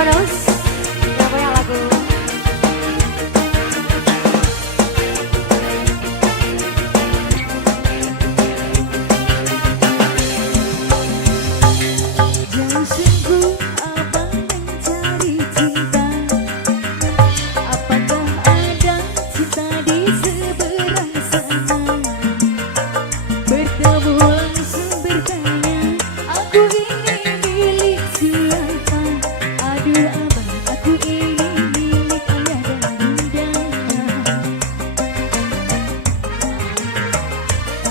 bonus yang punya lagu. Jauh sungguh abang mencari cinta. Apakah ada cinta di seberang sana? Bertemu langsung bertanya, aku ini milik siapa? Aduh abang, aku ini milik ayah dan bunda.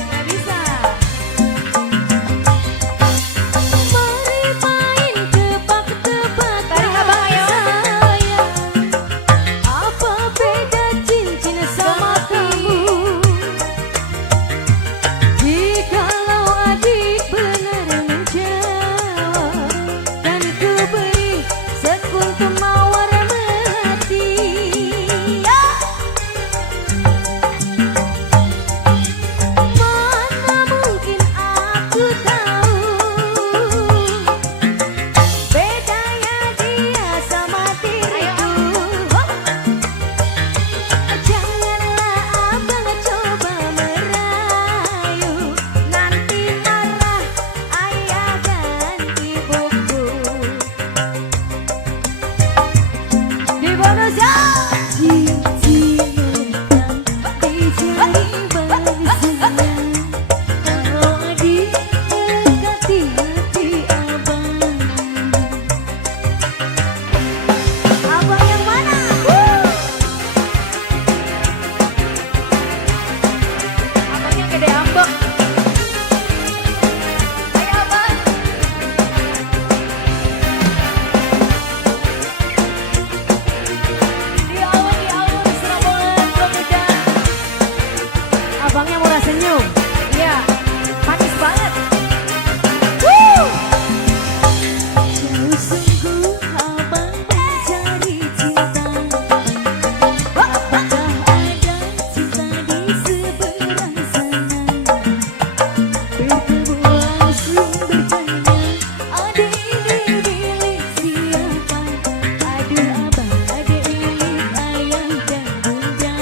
Gak bisa. Mari main tebak-tebakan sayang. Apa beda cincin sama kamu? Jikalau adik benar menjawab, kan ku beri sekuntum mawar melati. Mana mungkin aku tahu bedanya dia sama diriku. Janganlah abang coba merayu, nanti marah ayah dan ibuku. Di bonus ya. Cincin di jari bersama, kalau adik dekati hati abang. Abang yang mana? Abangnya gede ambek. Ayo abang. Di alun Serambangan Pemuda. Abangnya murah senyum. Iya, manis banget. Jauh sungguh abang mencari cinta. Apakah ada cinta di seberang sana? Bertemu langsung bertanya, adik ini milik siapa? Aduh abang, adik milik ayah dan bunda.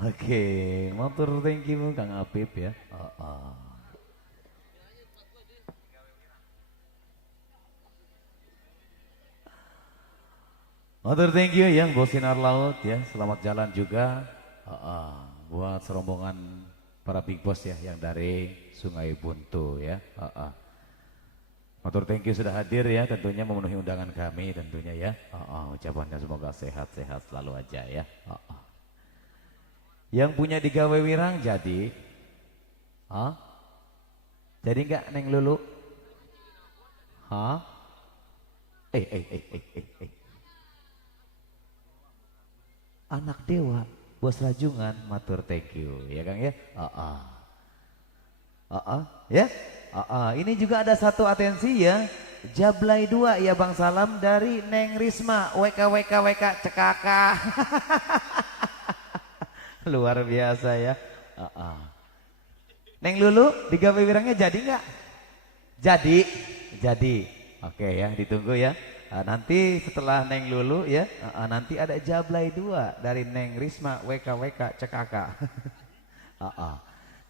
Oke, motor thank you Kang Apip ya. Motor thank you yang Bos Sinar Laut ya. Selamat jalan juga buat serombongan para big boss ya yang dari Sungai Buntu ya. Motor thank you sudah hadir ya, tentunya memenuhi undangan kami tentunya ya. Ucapannya semoga sehat-sehat selalu aja ya. Yang punya di Gawe Wirang jadi, jadi nggak Neng Lulu? Anak dewa, Bos Rajungan, matur thank you ya Kang ya. Ya. Ini juga ada satu atensi ya. Jablay 2 ya Bang Salam dari Neng Risma WK cekaka. Luar biasa ya. Neng Lulu di Gawe Wirangnya jadi nggak? Jadi. Oke ya, ditunggu ya. Nanti setelah Neng Lulu ya, nanti ada Jablay 2 dari Neng Risma WK cekaka.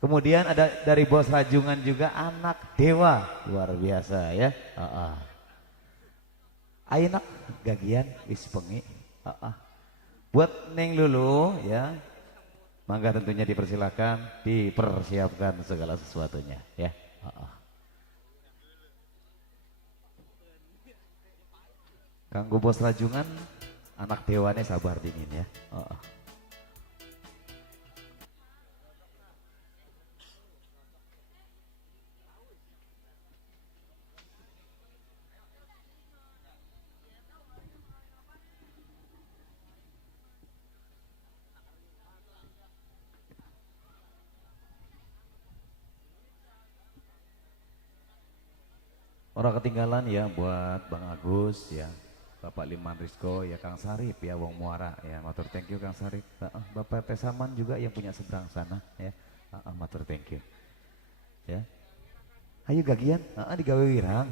Kemudian ada dari Bos Rajungan juga anak dewa, luar biasa ya. Ayeuna gagian wis pengi. Buat Neng Lulu ya, mangga tentunya dipersilakan, dipersiapkan segala sesuatunya ya. Kanggo Bos Rajungan, anak dewane sabar dingin ya. Orang ketinggalan ya buat Bang Agus ya, Bapak Liman Rizko ya, Kang Sarip ya, Wong Muara ya, matur thank you Kang Sarip. Bapak Tesaman juga yang punya seberang sana ya, matur thank you ya. Ayo gagian, di Gawe Wirang.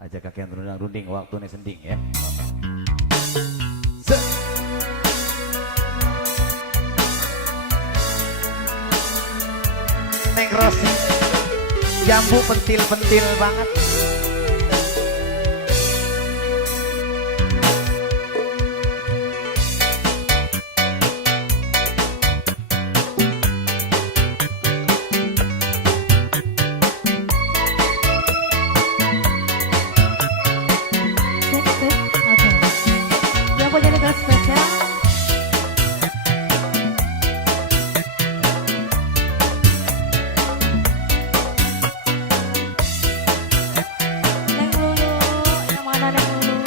Aja kakian runding waktu nih sending ya. Neng Rosi, jambu pentil-pentil banget. Oke. Yang punya request spesial. Neng Lulu, yang mana Neng Lulu?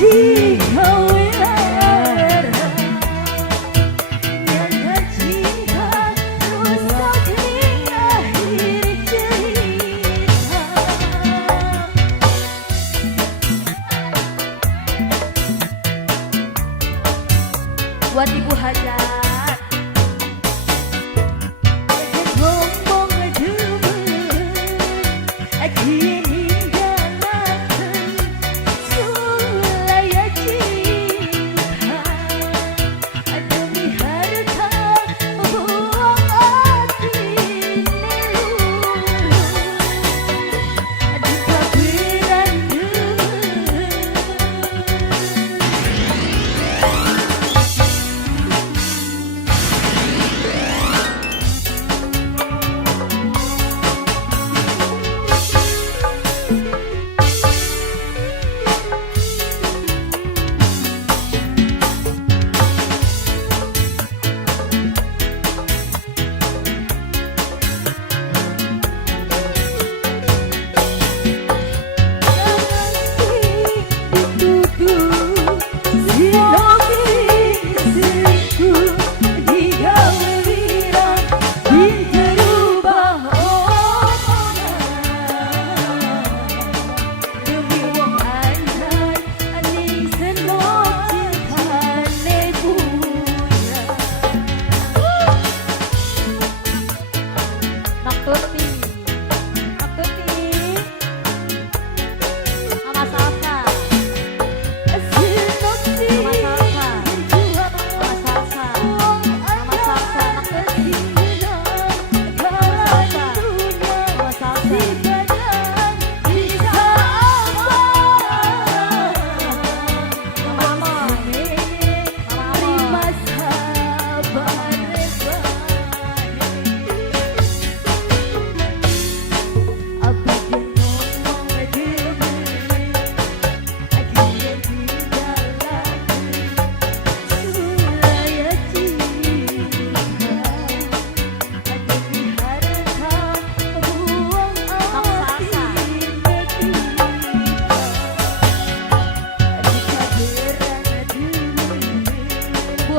Jika wilayah nyata cinta rusak di akhir cerita. Buat Ibu Hajat, gombong demen, kini galakan sulaya cinta demi harta buang hati nelulu duka beranda.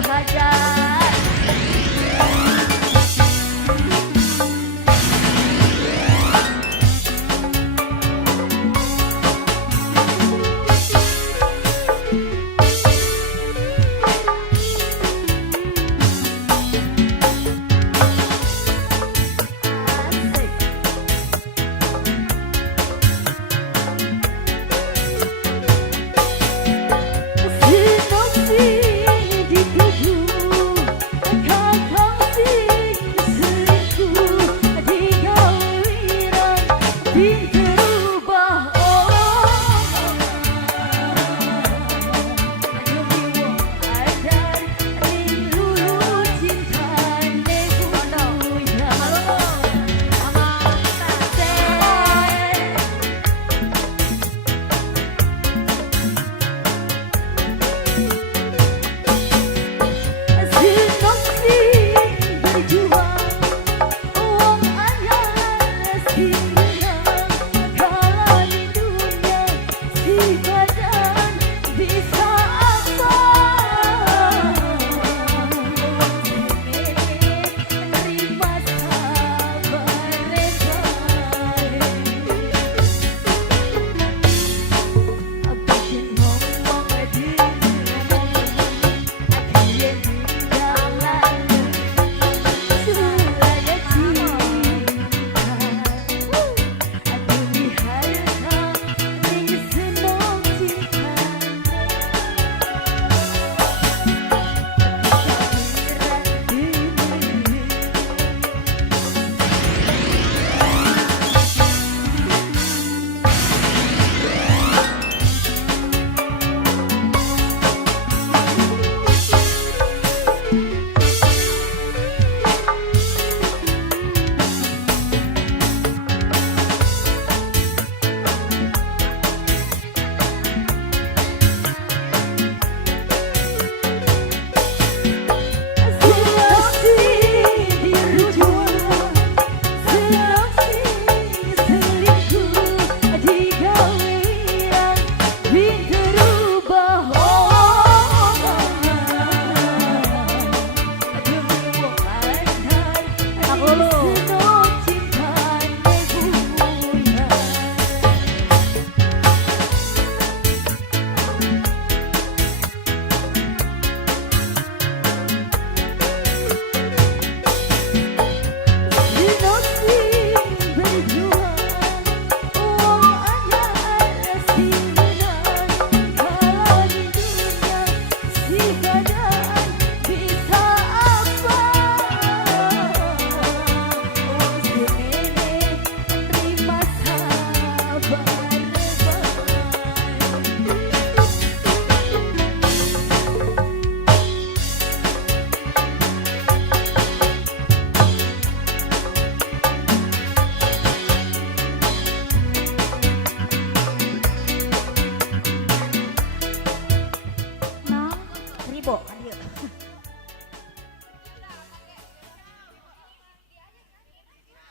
Hajar.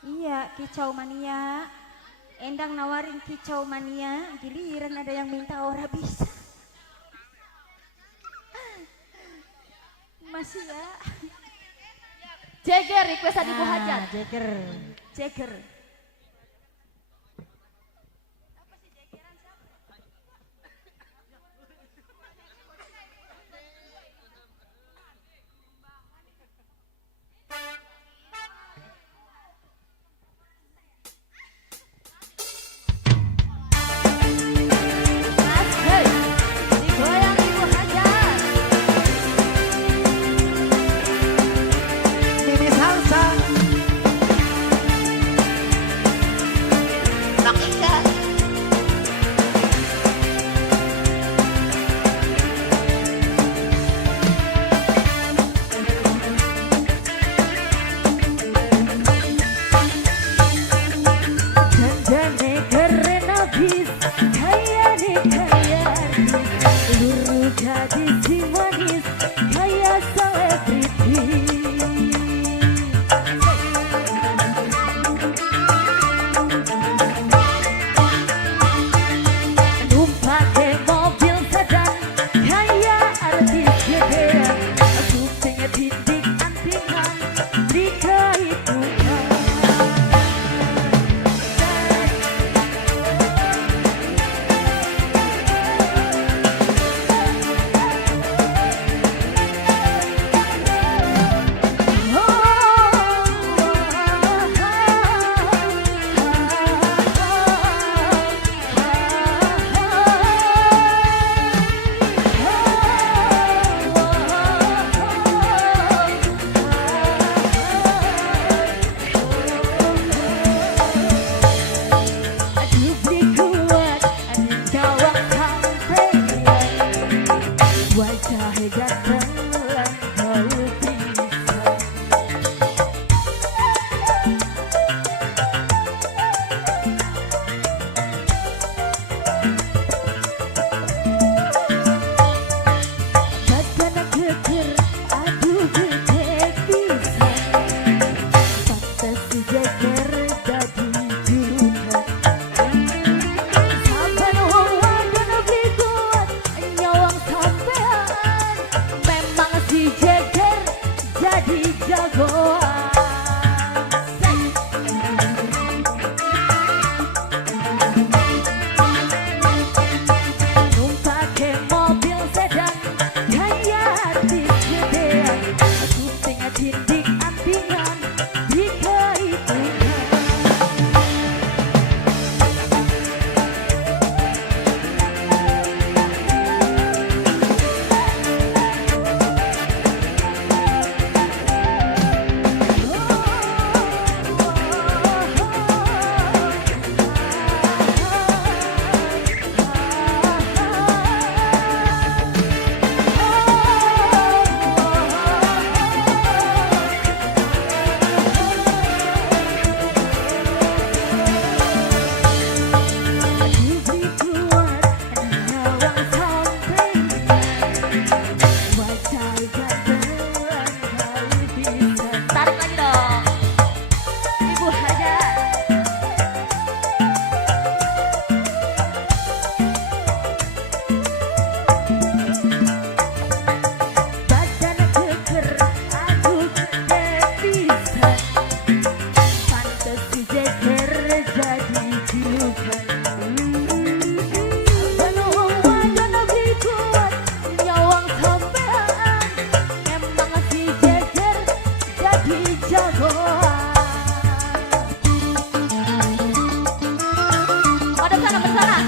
Iya, kicau mania. Endang nawarin kicau mania, giliran ada yang minta ora bisa. Masih ya. Jagger request Ibu Hajar. Jagger. Jagger. Mimi salsa. datang kau bisa. Badan geger, aduh gede bisa. Pantas jeger jadi julukan. Saban wong wadon lebih kuat nyawang sampean. Memang si jeger jadi jagoan. Numpake mobil sedan gaya artis gedean. Syuting tindik antingan di keitungan. Tarik lagi dong, Ibu Hajar. Badan geger, aduh gede bisa. Pantes si jeger jadi julukan. Saban wong wadon lebih kuat nyawang sampean. Emang si jeger jadi jagoan. Pada sana bersana.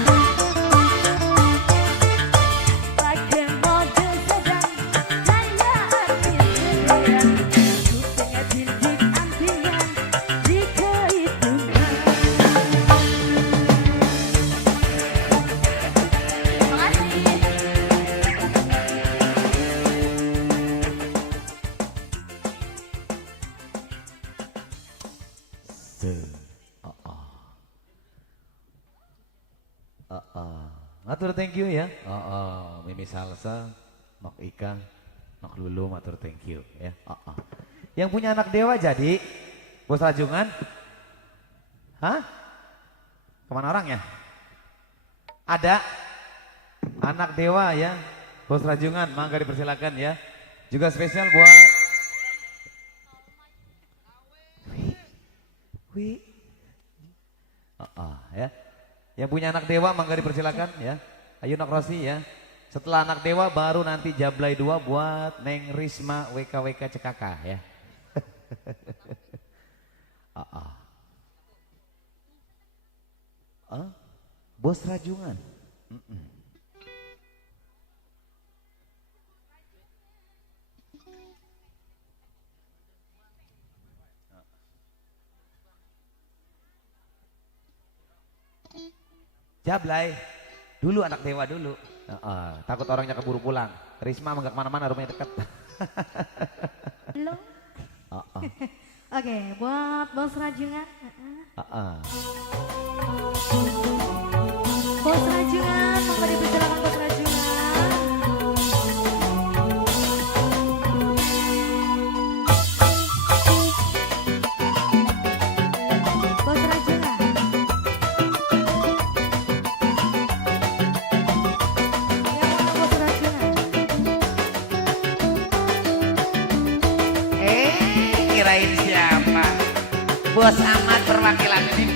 Pakai mobil sedan gaya artis gedean. Syutingnya tindik antingan di keitungan. Makasih. Matur thank you ya. Mimi Salsa, Nok Ika, Nok Lulu, matur thank you ya. Yang punya anak dewa jadi bos rajungan. Hah? Kemana orangnya? Ada anak dewa ya, bos rajungan, mangga dipersilakan ya. Juga spesial buat Wi. Ya. Yang punya anak dewa mangga dipersilakan ya. Ayo Nok Rosi ya. Setelah anak dewa baru nanti Jablay 2 buat Neng Risma WKWK CKK ya. Bos rajungan. Jablay dulu anak dewa dulu. Takut orangnya keburu pulang. Risma enggak kemana-mana, rumahnya dekat. Lo. Oke, buat bos rajungan. Bos rajungan, mau dipersilakan bos rajungan. Bos rajungan. Yang mana bos rajungan? Kirain siapa? Bos Ahmad perwakilan ini.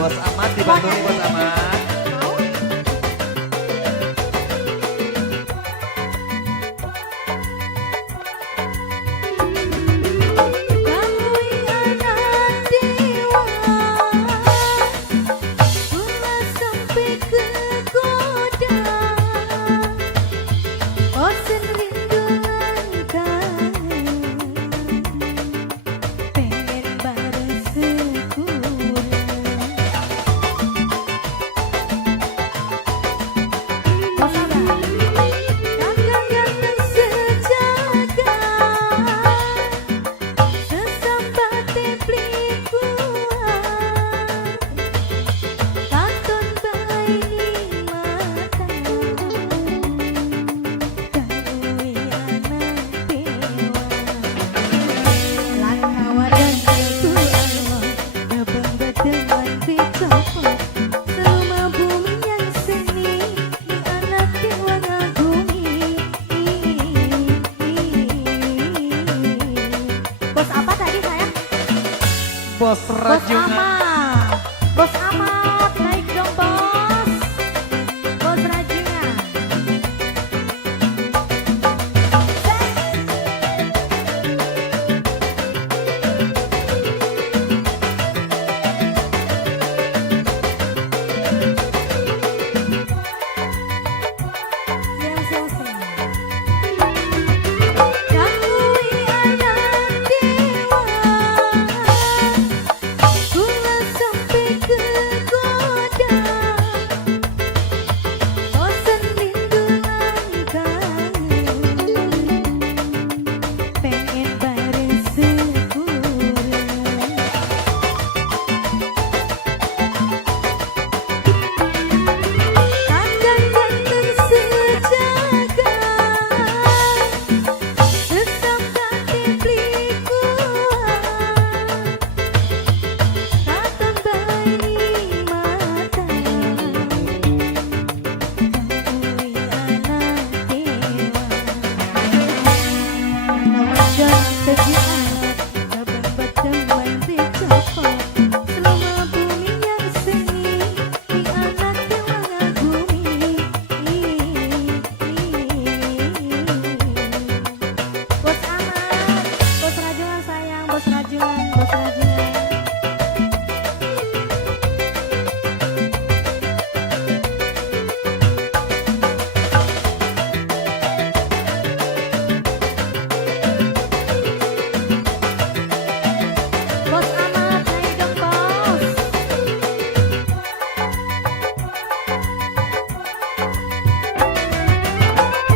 Bos Ahmad dibantu nih Bos Ahmad. Mau? Kamu anak dewa, bunga sampai ke goda, bosan rindu langkah, pengen bareng sekurang. Kakak ganteng sejaga, sesambat teplik kuat, katon bayi mata, kawui anak dewa. Langkawan dan itu Allah, dabang badangan dicopot, selama bumi yang seni, di anak dewa ngagumi. Bos apa tadi sayang? Bos Bos Rajungan. Amat. Bos Amat, naik dong bos. Bos Rajungan. Kawui anak dewa, bunga sampai ke goda, bosan rindu langkah, pengen bareng sekurang. Kakak ganteng sejaga, sesambat teplik kuat, katon bayi mata, kawui anak dewa. Kawajan sejiat, dabang badangan dicopot, selama bumi yang seni, di anak dewa ngagumi. Bos Amat, Bos Rajungan sayang, Bos Rajungan, Bos Rajungan. Bos Amat, naik dong bos.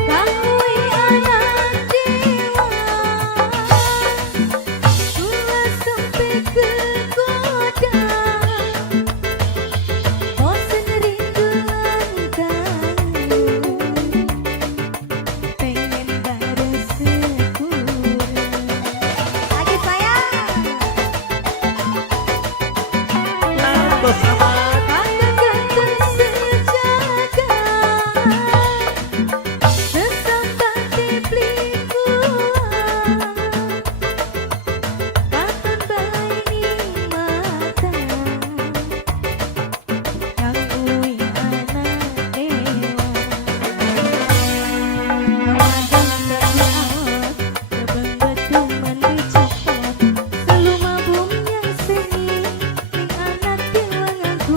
Kawui anak dewa, bunga sampai ke goda, bosan rindu langkah, pengen bareng sekurang. Lagi sayang. Bos Ahmad. Kakak ganteng sejaga, sesambat teplik kuat, katon bayi mata, kawui anak dewa. Kawajan sejiat, dabang badangan dicopot, seluma bumi yang seni, ning anak dewa ngagumi.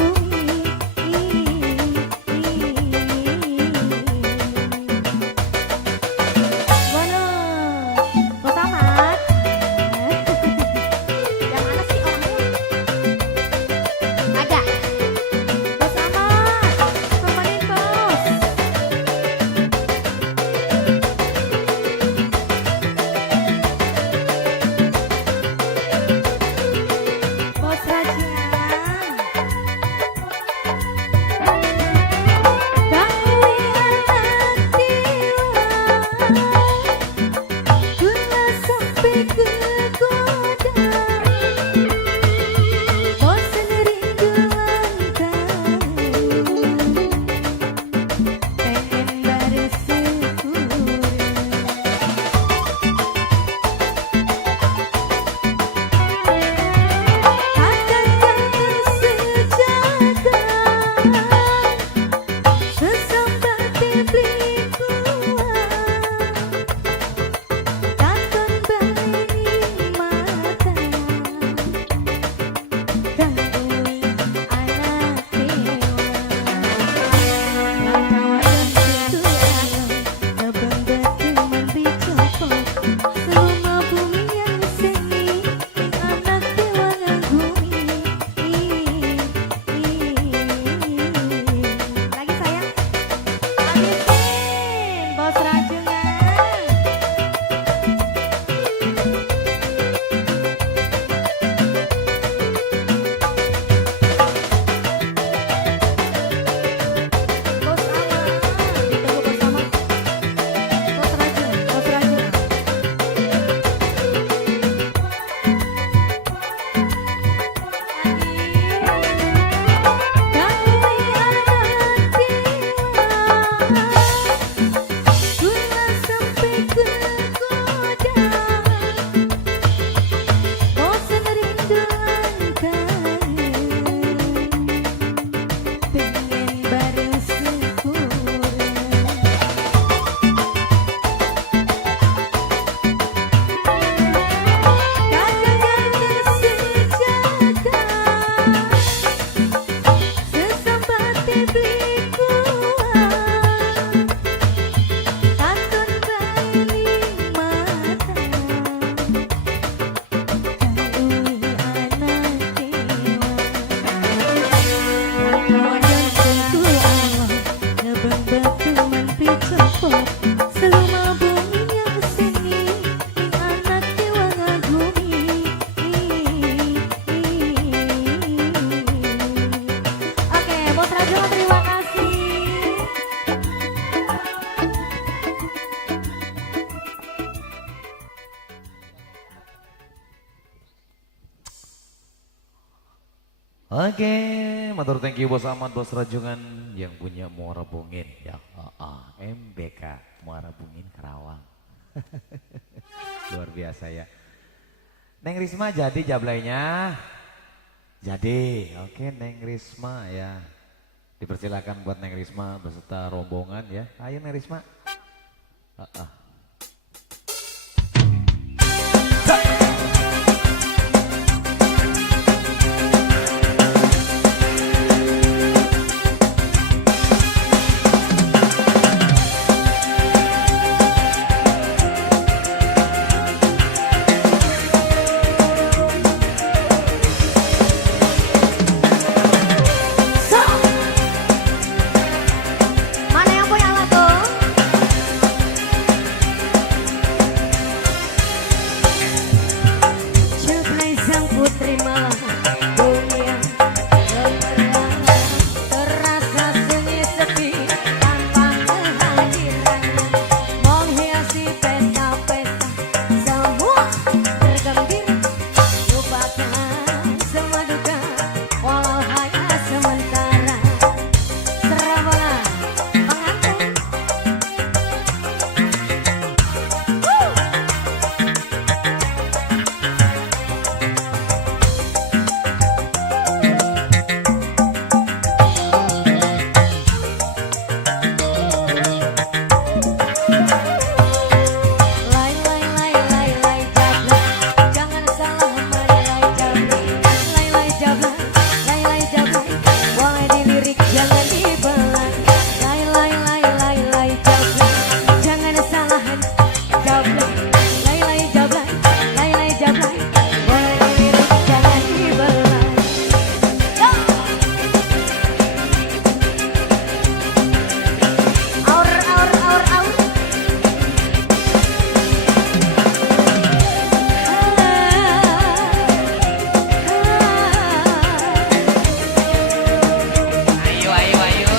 Oke, matur thank you Bos Ahmad, Bos Rajungan yang punya Muara Bungin ya. MBK Muara Bungin Karawang. Luar biasa ya. Neng Risma jadi jablainya? Jadi, oke Neng Risma ya. Dipersilakan buat Neng Risma beserta rombongan ya. Ayo Neng Risma. Mana yang punya lagu? Cuplai sang putri malam dunia gemerlap, terasa sunyi sepi tanpa kehadirannya, menghiasi pesta-pesta semua bergembira, lupakan semua duka walau hanya sementara. Seramalah pengantin. Lai lai lai lai lai jabla, jangan salah menilai jabla. Lai lai jabla, lai lai jabla, boleh dilirik jangan dibelah. Lai lai lai lai lai jabla, jangan salah jabla. Lai lai jabla, lai lai jabla, boleh dilirik jangan dibelah. Aur aur aur aur. Ayo, ayo, ayo.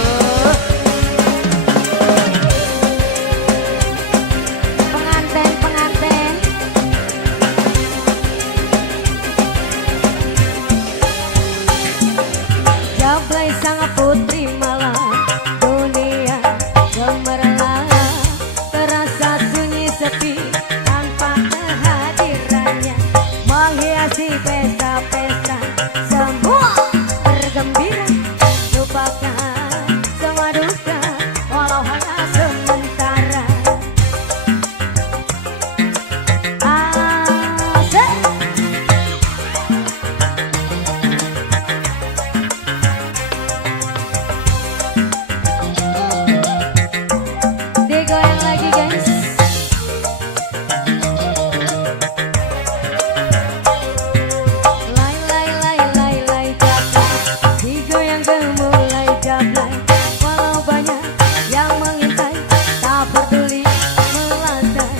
Pengantin, pengantin. Jablay sang putri malam dunia gemerlap, terasa sunyi sepi tanpa kehadirannya, menghiasi pesta-pesta semua bergembira, lupakan semua duka walau hanya sementara. Asik. Digoyang lagi guys. Lai lai lai lai lai jablay, digoyang gemulai jablay, walau banyak yang mengintai tak peduli melantai.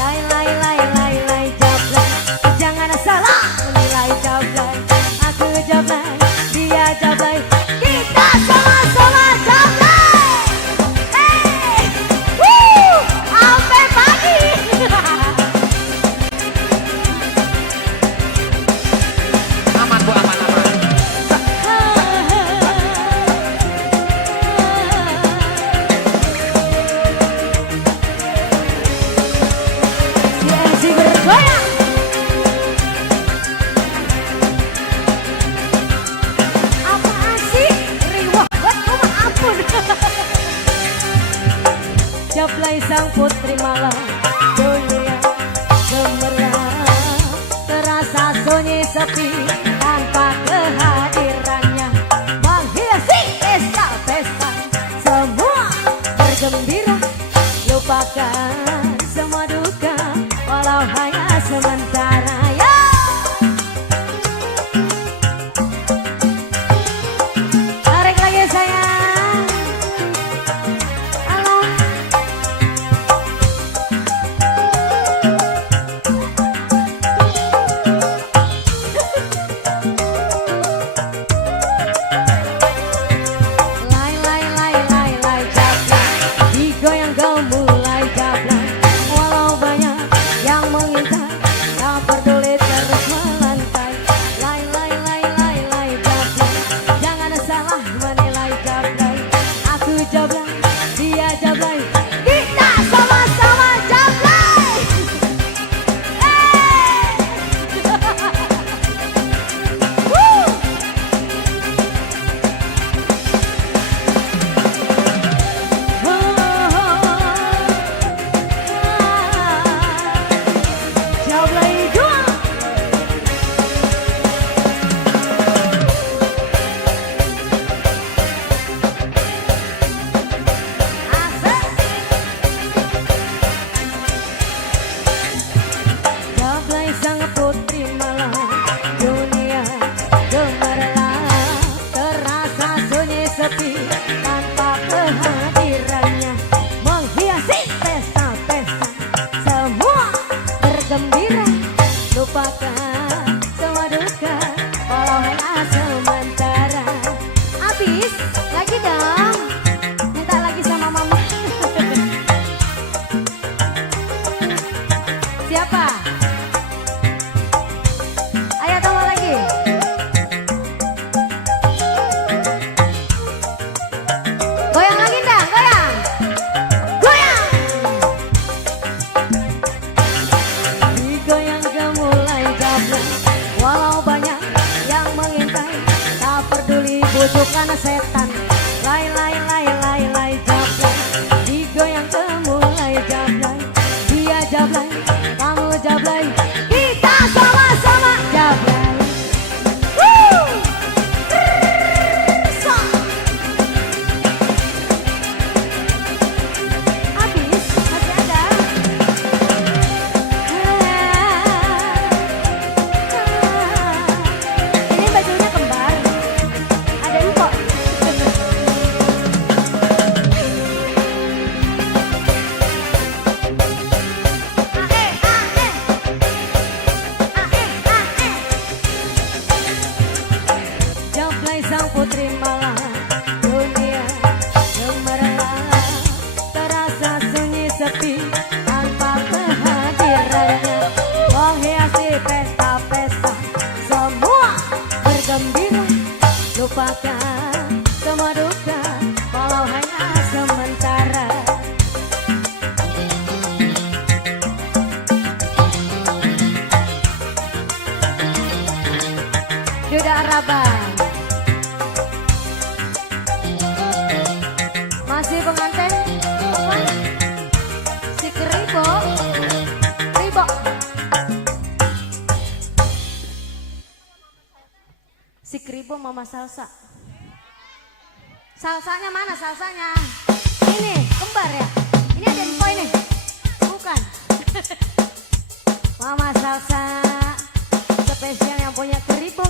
Lai lai lai lai lai jablay, jangan salah menilai jablay. Aku jablay, dia jablay, kita sama-sama jablay. Hey, sampai pagi. Aman Bu, aman, aman. Si bergoyang. Apaan sih? Riwah banget, mama ampun. Jablay sang putri malam dunia gemerlap, terasa sunyi sepi tanpa kehadirannya, menghiasi pesta-pesta semua bergembira, lupakan semua duka walau hanya sementara ya. Tarik lagi sayang. Alah. bujukan setan. Lay lay lay lay lay jablay, digoyang ke mulai jablay. Dia jablay, kamu jablay, kita sama-sama jablay. Woo! So. Habis, masih ada. Ini bajunya kembar. Ada empok. Jablay sang putri malam, dunia gemerlap, terasa sunyi sepi tanpa kehadirannya. Menghiasi pesta-pesta, semua bergembira, lupakan semua duka, walau hanya sementara. Duda Rabang. Masih pengantin apa? Si Keribo. Ribo. Si Keribo Mama Salsa. Salsanya mana salsanya? Ini kembar ya? Ini ada info ini? Bukan. Mama Salsa spesial yang punya Keribo.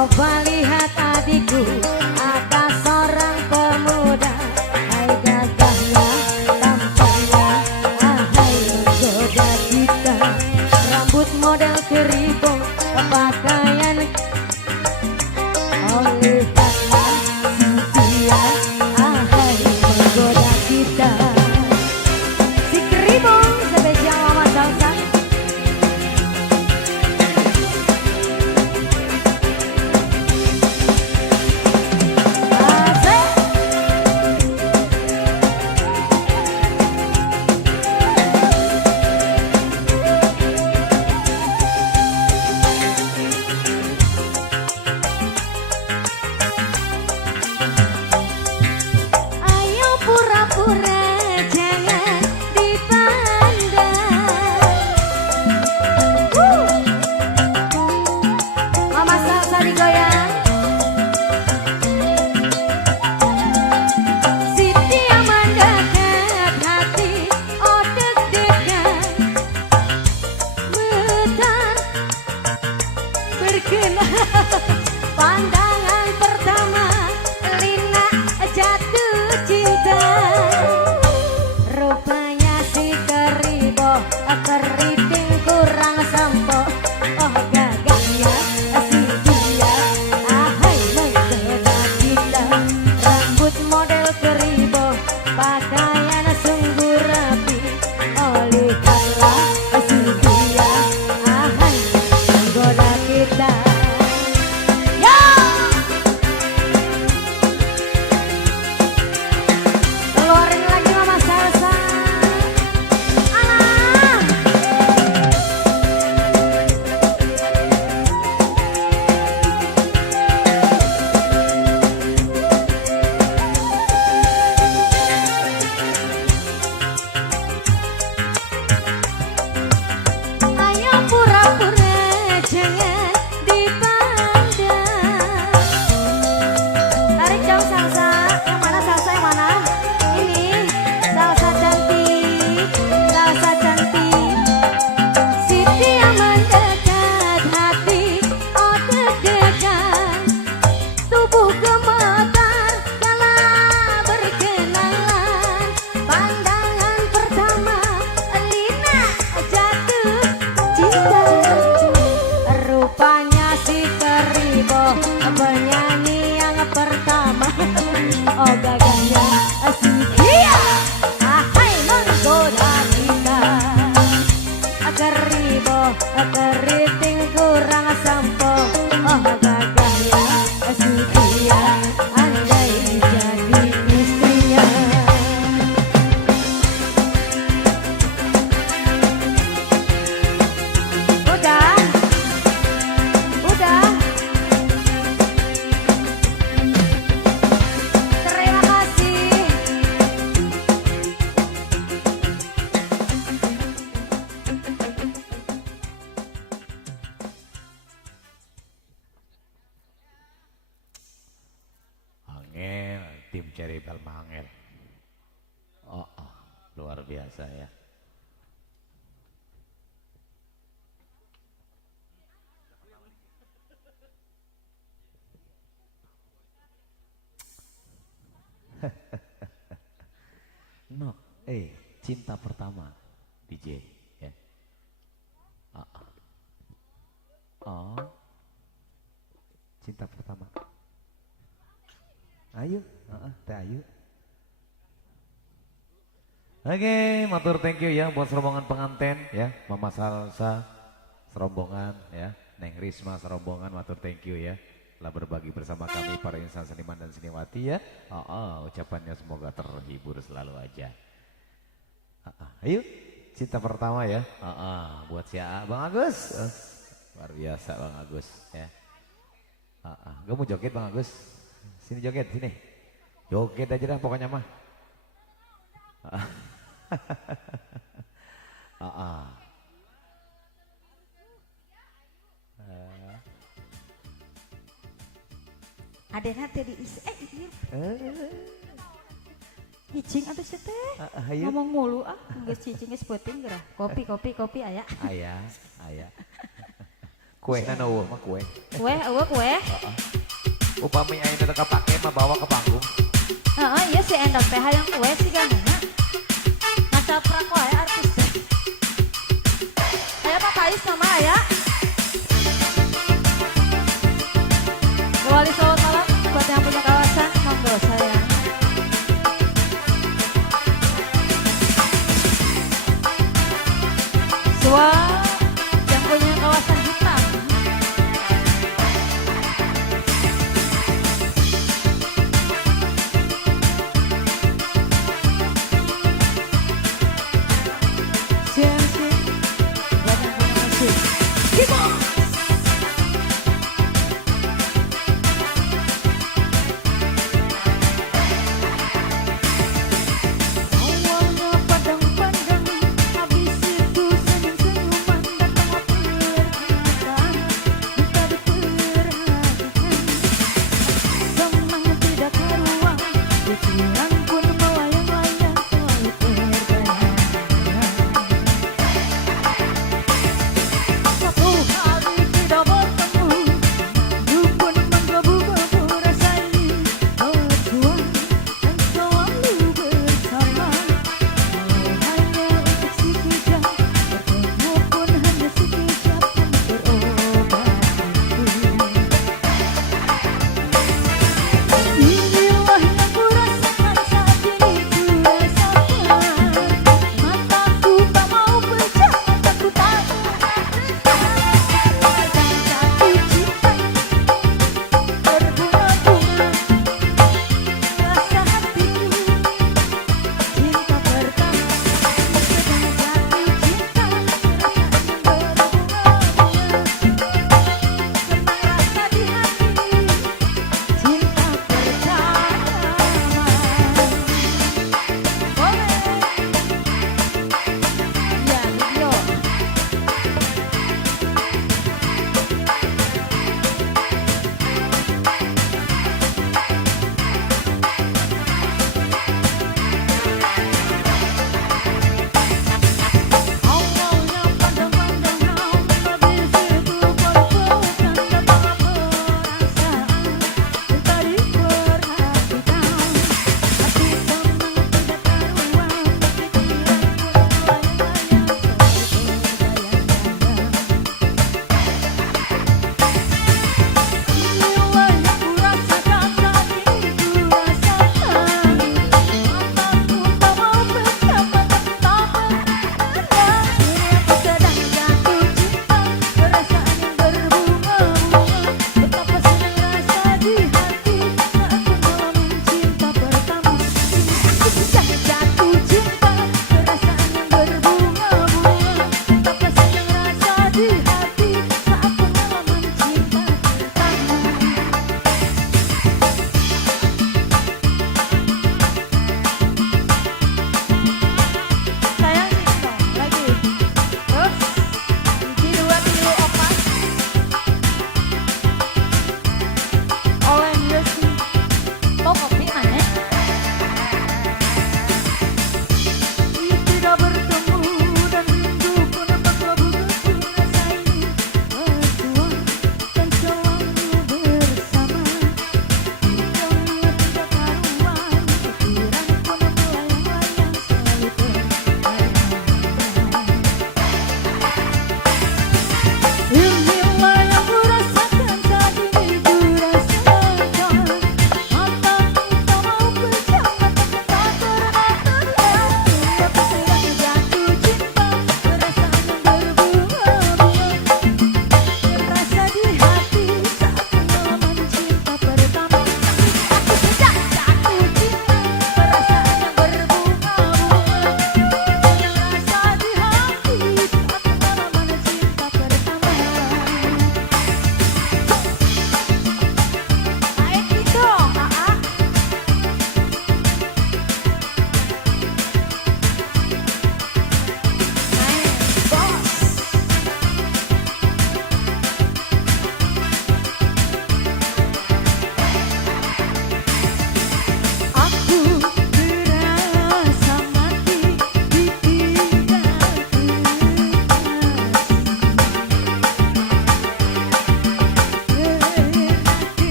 Coba lihat adikku, ada seorang pemuda. Hai gagahnya, tampaknya, ahai menggoda kita. Rambut model Keribo, pakaian oleh karena si dia, ahai menggoda kita. Si Keribo spesial Mama Salsa. Ayo pura-pura jangan dipandang. Mama Salsa digoyang. Siti yang mendekat hati, oh deg-degan. Medan berkenan. Pandangan pertama, Lina jatuh cinta. Rupanya si Keribo, keriting kurang sampo. Oh gagahnya si dia, ahai menggoda kita. Rambut model Keribo, pakaian sungguh rapi. Oleh karena si dia, ahai menggoda kita. Yo! Keluarin lagi Mama Salsa. Alah. Ayo pura-pura jangan dipandang. Tarik dong salsa. Yang mana salsa yang mana? Ini salsa cantik, salsa cantik. Siti yang mendekat hati, oh deg-degan. Tubuh gemetar kala berkenalan. Pandangan pertama, Lina jatuh cinta. Rupanya si Keribo, penyanyi yang pertama. Oh gagahnya si dia, ahai menggoda kita. Keribo, keriting Tim Cherry Bell Mangel. Luar biasa ya. No, cinta pertama DJ ya. Cinta pertama. Ayo, teh ayo. Oke, matur thank you ya buat serombongan pengantin ya, Mama Salsa serombongan ya, Neng Risma serombongan, matur thank you ya telah berbagi bersama kami para insan seniman dan seniwati ya. Ucapannya semoga terhibur selalu aja. Ayo, cinta pertama ya. Buat si A, Bang Agus. Luar biasa Bang Agus ya. Gak mau joget Bang Agus? Sini joget, sini. Joget aja dah pokoknya mah. Adena teh diisi hicing atuh teh. Ngomong mulu geus cicing geus peuting gerah. Kopi aya. Aya. Kue na eueuh mah kue. Kue. Upami ayeuna teu kapake mah bawa ke panggung. Iya si endok teh hayang kue sih ganana. Ngacaprak wae artis teh. Aya Pak Kais sama aya. Wali selamat malam buat yang punya kawasan, monggo sayang. Yang punya kawasan hitam. Siang buat yang punya musik. Awalnya padang-padang, habis itu senyum-senyuman.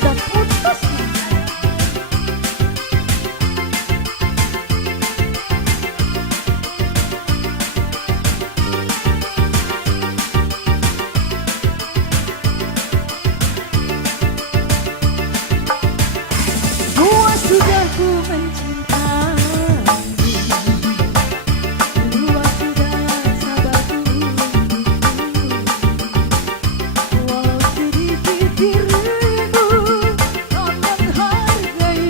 sudah putus. Gua sudah ku mencintai, gua sudah sabarku, walau sedikit dirimu kau menghargai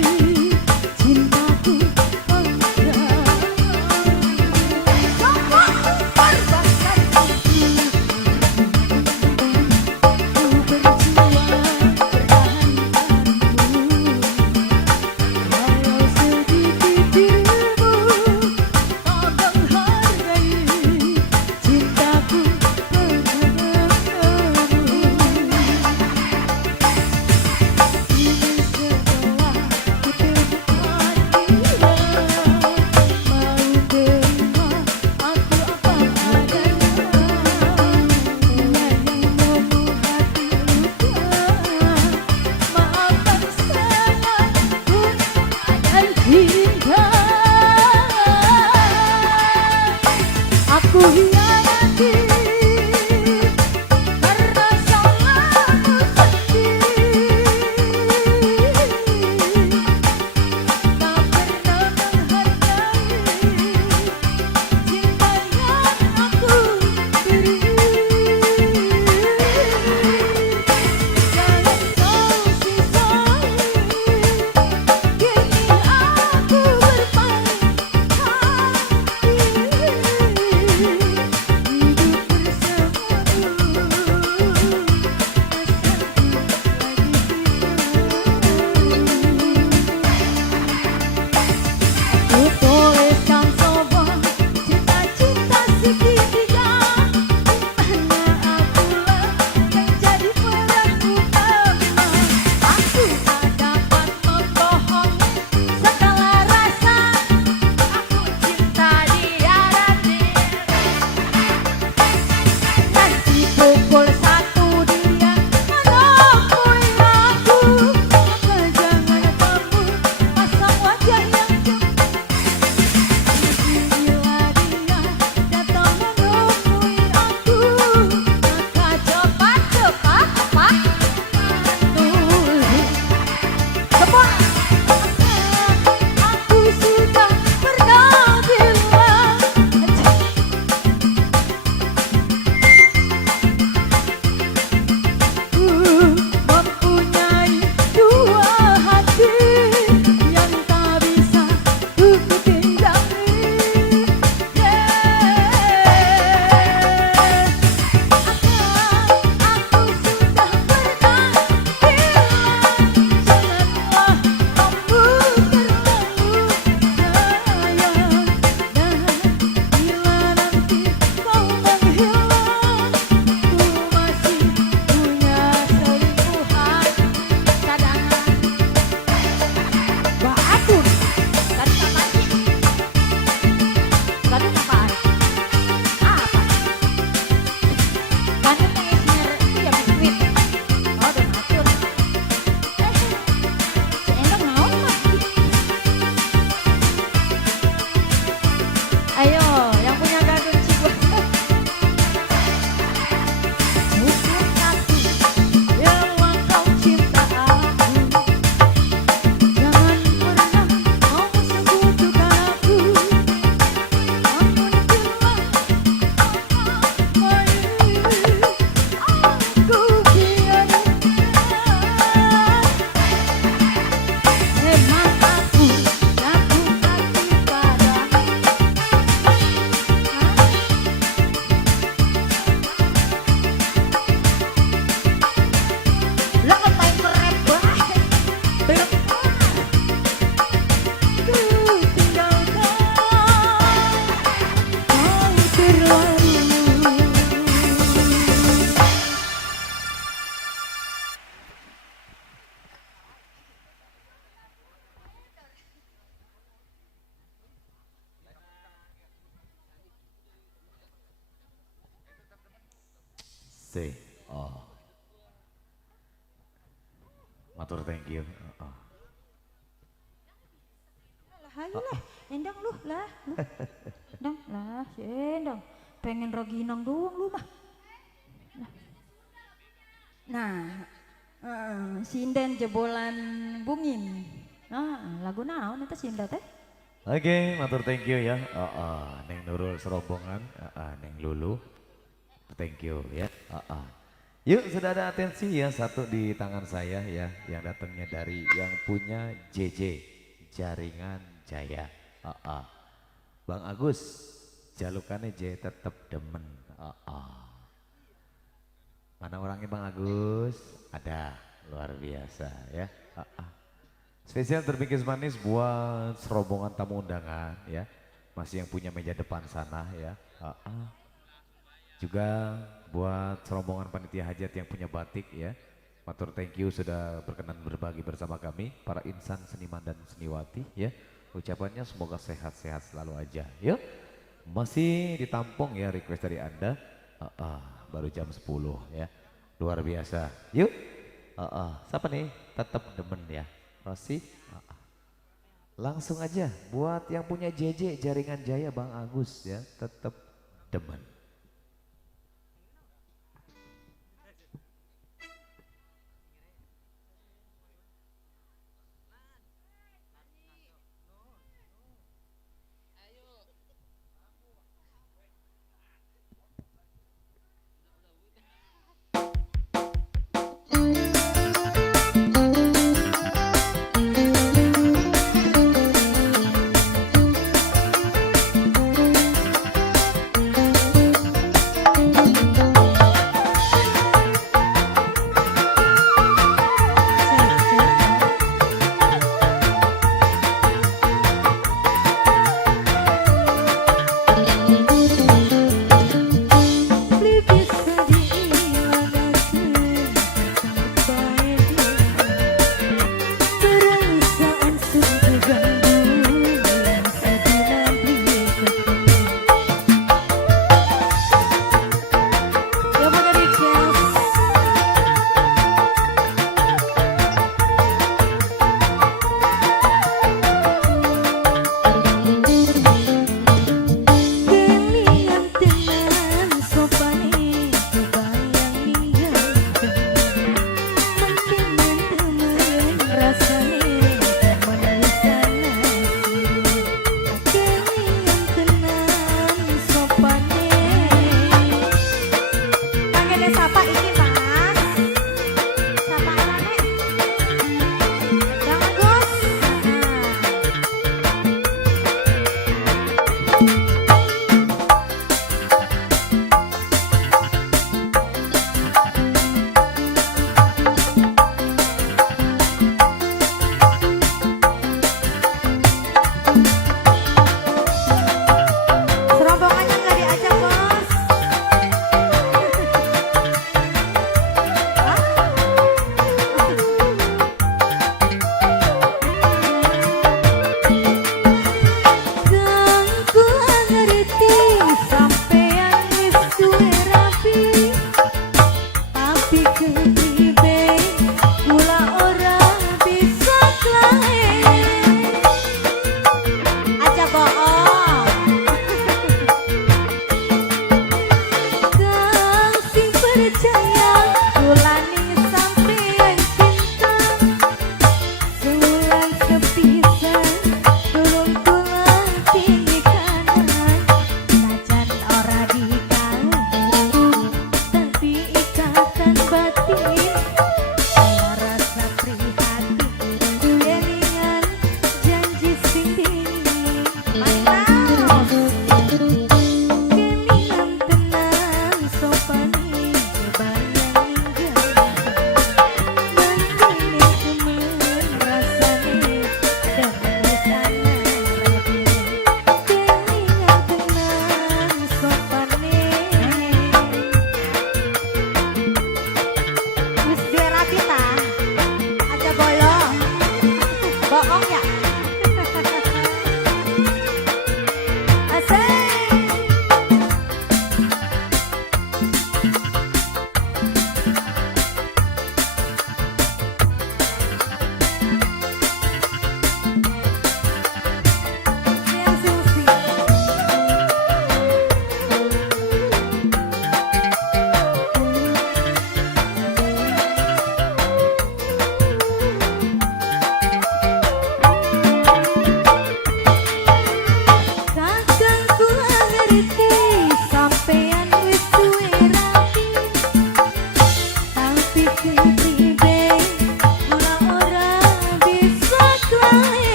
cintaku padamu. Kau korbankan aku, ku berjuang pertahankanmu. Walau sedikit dirimu kau menghargai cintaku padamu. Kini setelah ku temukan dia, mau terima aku apa adanya. Dia yang membuat hati luka, maafkan sayangku dan cinta. Aku hianati karena salahku sendiri. Tak pernah menghargai cinta yang aku beri. Jangan kau sisai, kini aku berpaling hati. Hidup bersamamu, ku tuliskan semua cita-cita segitiga, di mana akulah yang jadi peran utama. Aku tak dapat membohongi segala rasa, aku cinta dia dan dia. Nanti pukul 1 dia menemui aku, maka jangan kamu pasang wajah yang cemberut. Bila dia datang menemui aku, maka cepat-cepat patuhi. Semua aku sudah pernah bilang, ku mempunyai dua hati yang tak bisa ku tinggali. Aku sudah pernah bilang, janganlah kamu terlalu sayang. Dan bila nanti kau menghilang, ku masih punya selingkuhan cadangan. Baatun, tadi apa sih? Tadi apa? Apa? Tadi pengen itu ya biskuit. Oh, udah ngatur. Si Endang naon mah? Ayo, yang punya gadun cibuat. Bukan aku yang kau cinta aku, jangan pernah kau sekutukan aku. Namun bila kau main, aku biarkan. Memang aku jatuh hati padamu. Lah ngapain nge-rap bae? Belum kelar. Ku tinggalkan kau terlalu. C. Oh. Matur thank you. Lah ayo lah, endang lu lah. Lu. Endang lah, si endang. Pengen raginang doang lu mah. Nah, sinden jebolan bungin. Nah, lagu naon eta sinda teh? Oke, matur thank you ya. Neng Nurul serombongan, Neng Lulu. Thank you ya. Yuk sudah ada atensi ya, satu di tangan saya ya, yang datangnya dari yang punya JJ Jaringan Jaya. Bang Agus, jalukannya J tetap demen. Mana orangnya Bang Agus? Ada, luar biasa ya. Spesial terpikir manis buat serombongan tamu undangan ya. Masih yang punya meja depan sana ya. Juga buat serombongan panitia hajat yang punya batik ya. Matur thank you sudah berkenan berbagi bersama kami. Para insan seniman dan seniwati ya. Ucapannya semoga sehat-sehat selalu aja. Yuk, masih ditampung ya request dari Anda. Baru jam 10 ya. Luar biasa. Yuk, siapa nih? Tetap demen ya. Rosi, langsung aja buat yang punya JJ Jaringan Jaya Bang Agus ya, tetap demen.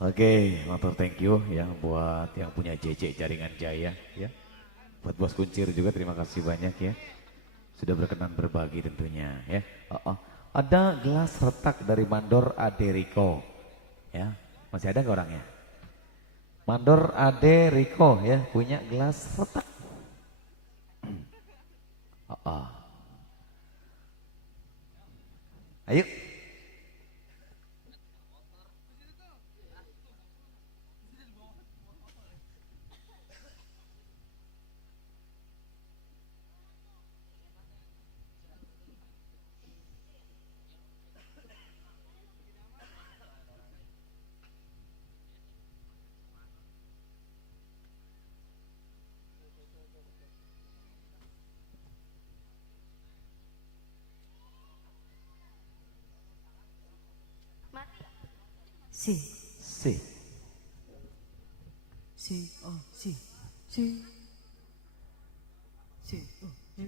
Oke, motor thank you ya buat yang punya JJ Jaringan Jaya ya. Buat Bos Kuncir juga terima kasih banyak ya. Sudah berkenan berbagi tentunya ya. Ada gelas retak dari Mandor Ade Riko ya. Masih ada nggak orangnya? Mandor Ade Riko ya punya gelas retak. Ayo. Si, Si. si, oh, si, si, si, oh, si.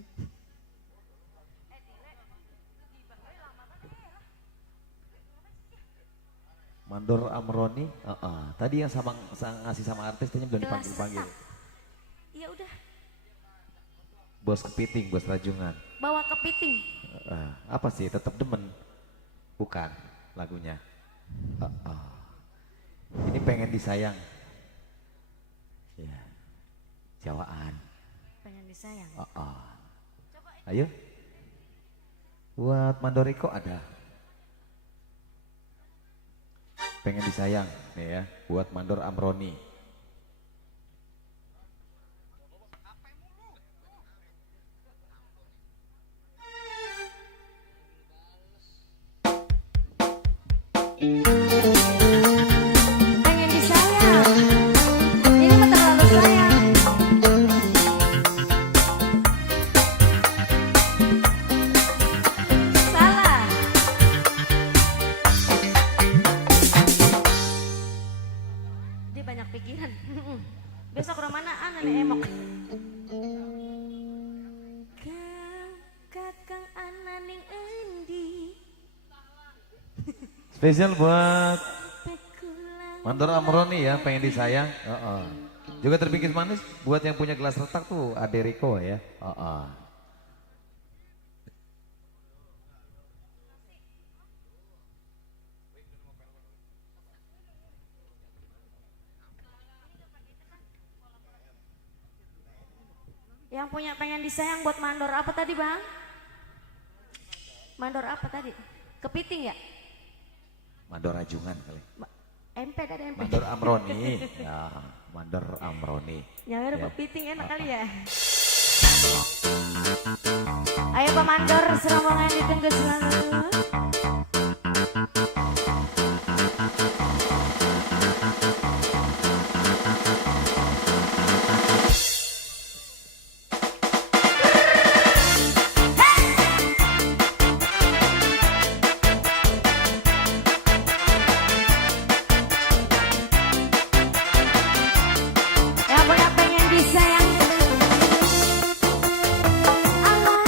Mandor Amroni. Tadi yang ngasih sama artis tanya belum Gelas dipanggil-panggil. retak. Ya udah, Bos Kepiting, Bos Rajungan. bawa kepiting. Apa sih tetap demen? Bukan lagunya. Ini pengen disayang. Ya. Jawaan. Pengen disayang. Ayo. Buat Mandoriko ada. Pengen disayang nih ya. Buat Mandor Amroni. Pengen disayang. Ini mah terlalu sayang. Salah. Dia banyak pikiran. Besok romanaan nenek emok. Kakang ananing endi. Spesial buat Pekulang. Mandor Amroni ya, pengen disayang. Juga terbingkis manis buat yang punya gelas retak tuh Ade Riko ya. Yang punya pengen disayang buat mandor apa tadi bang? Mandor apa tadi? Kepiting ya? Mandor Rajungan kali. MP dari MP. Mandor Amroni. Ya, Mandor Amroni. Nyawir Ya. kepiting enak kali ya. Ayo Pak Mandor, serombongan ditunggu selalu. Yang punya pengen disayang. Allah.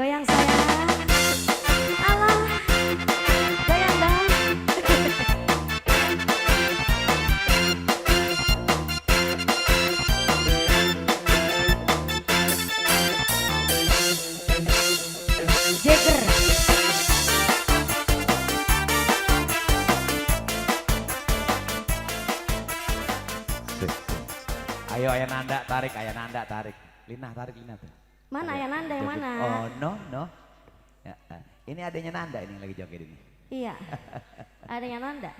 Goyang sayang. Alah, goyang dong. Jagger. Ayo Ayah Nanda tarik, Ayah Nanda tarik. Lina tarik, Lina tuh. Mana ya Nanda yang mana? Oh no no. Ya, ini adanya Nanda ini yang lagi joget ini. Iya. Ada yang Nanda.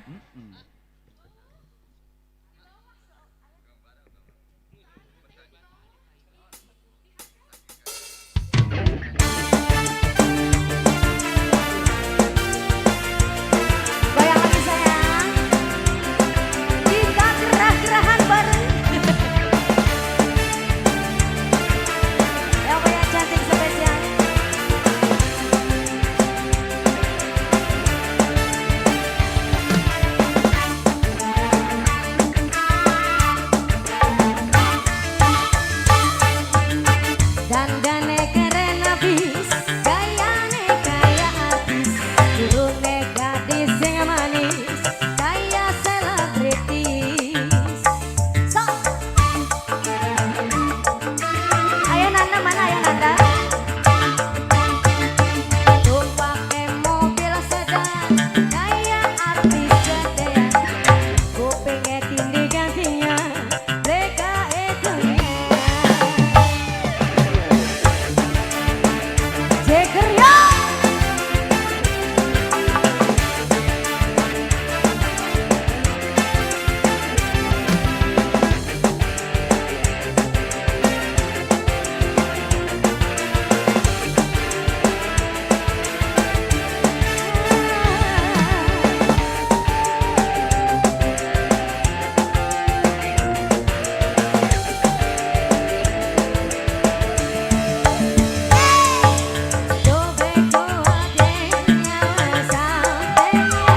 Goyang lagi sayang. Kita gerah-gerahan bareng. Yang punya cantik spesial. Dandane keren abis, gayane kaya artis, turune gadis sing manis, kaya selebritis. So, ayo Nanda mana ayo Nanda? Tumpake mobil sedan, kaya artis gedean, kupingnya tinggi gantinya, mereka itu. Jagger ya. Dobeko adenya sampenya,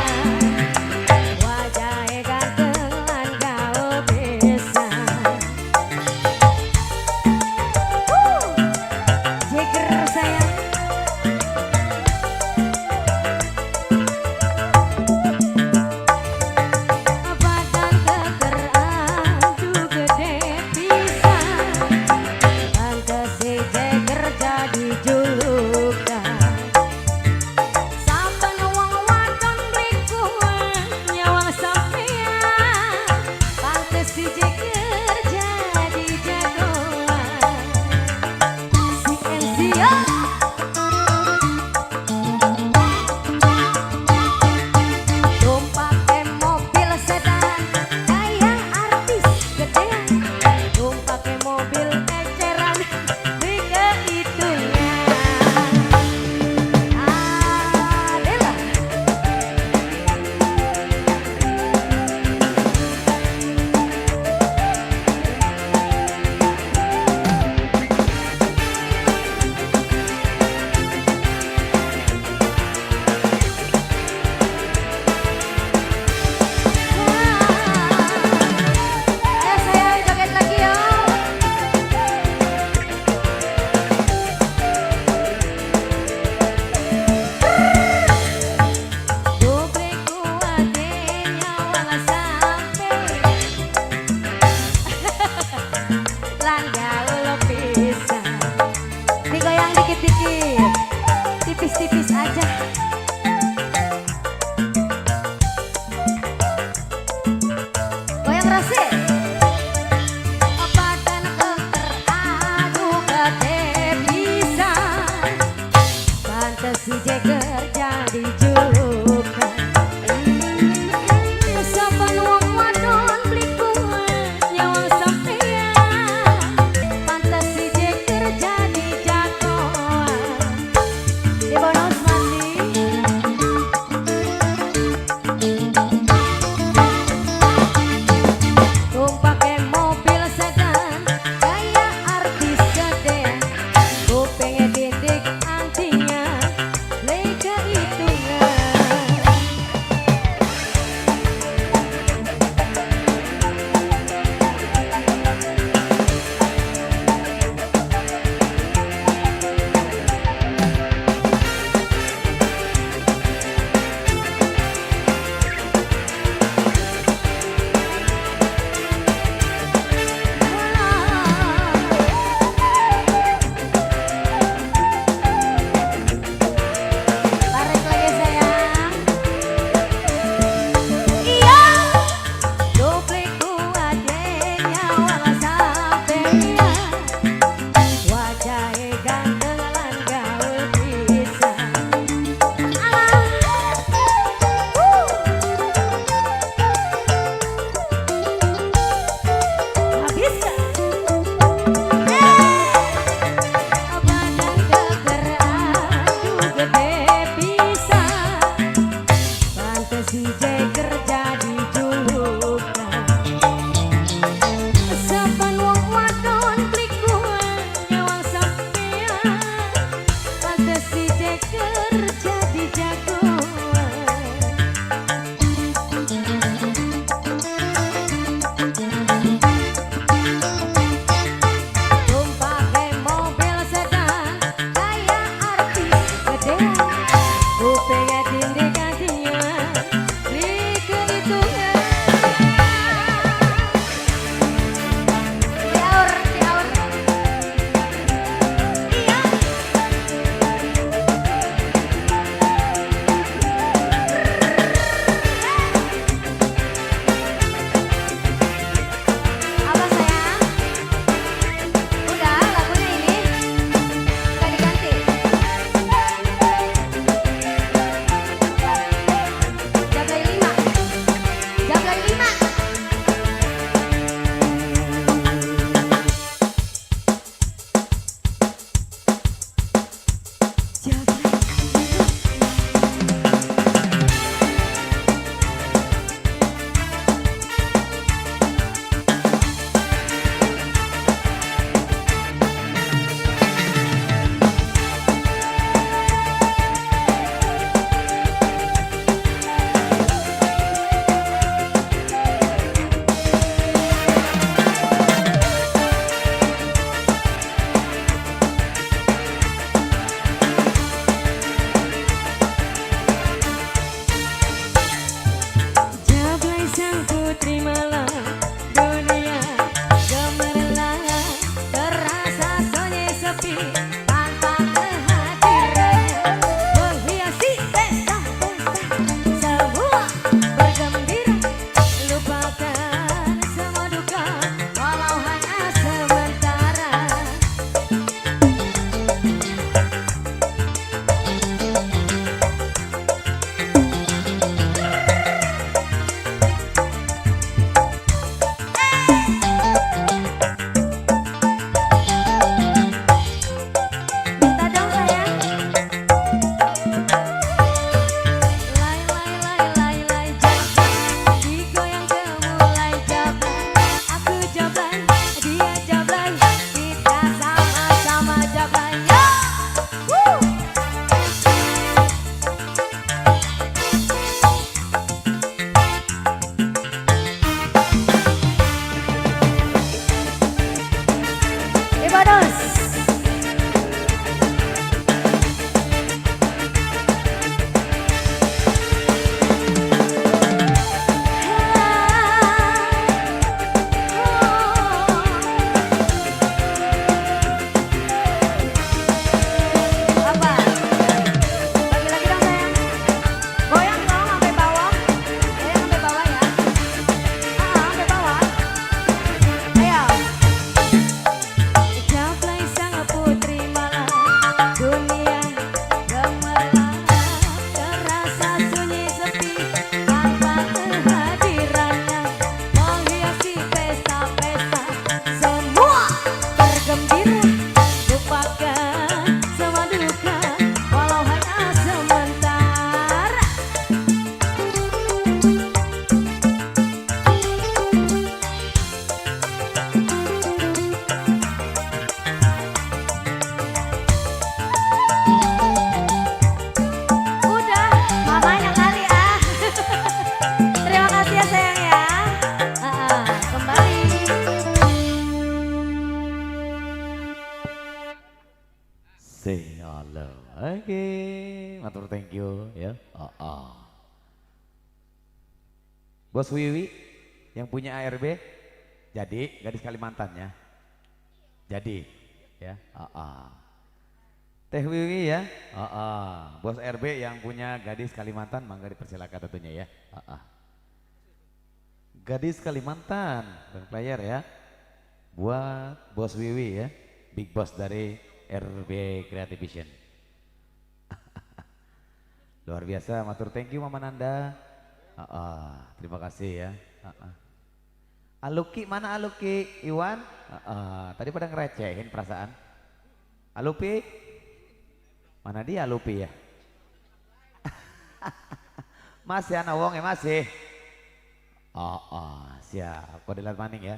wajahe gantengan kau bisa. Jagger sayang. Badan keker aduh gede pisan, pantes si Jagger jadi julukan. Saben wong wadon lingkungan nyawang sampean, pantes si Jagger jadi jagoan. Si Elzia. Tumpake mobil sedan, kaya artis gedean, tumpake mobil eceran, tiga itunya. Adela. Ayo sayang joget lagi yo. Dobeko adenya wala sampe, lan gaul pisan. Digoyang dikit-dikit, tipis-tipis aja. Goyang rasik. Badan keker aduh gede pisan, pantes si Jagger jadi julukan. Saben wong wadon lingkungan nyawang sampean, pantes si Jagger jadi jagoan. Di bonus mandi. Tumpake mobil sedan, kaya artis gedean, kupingnya dindik antinya, halo. Oke, matur thank you ya. Bos Wiwi yang punya ARB jadi gadis Kalimantan ya. Jadi ya. Teh Wiwi ya. Bos RB yang punya gadis Kalimantan mangga dipersilakan tentunya ya. Gadis Kalimantan, bang player ya. Buat Bos Wiwi ya. Big Boss dari RB Creative Vision. Luar biasa, matur thank you Mama Nanda. Terima kasih ya. Aluki mana Aluki? Iwan? Tadi pada ngerecehin perasaan. Alupi? Mana dia Alupi ya? Masih anak wong ya masih. Siap. Kok dilihat maning ya?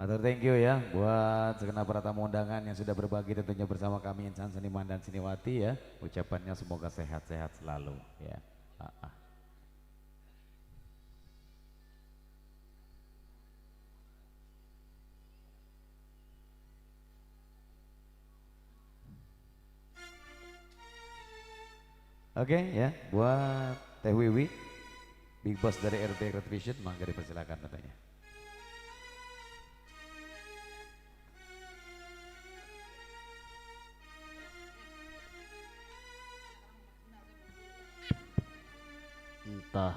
Matur thank you ya buat segenap para tamu undangan yang sudah berbagi tentunya bersama kami insan seniman dan seniwati ya. Ucapannya semoga sehat-sehat selalu ya. Oke ya, buat Teh Wiwi, Big Boss dari RB Creative Vision, mangga dipersilakan tentunya. Entah.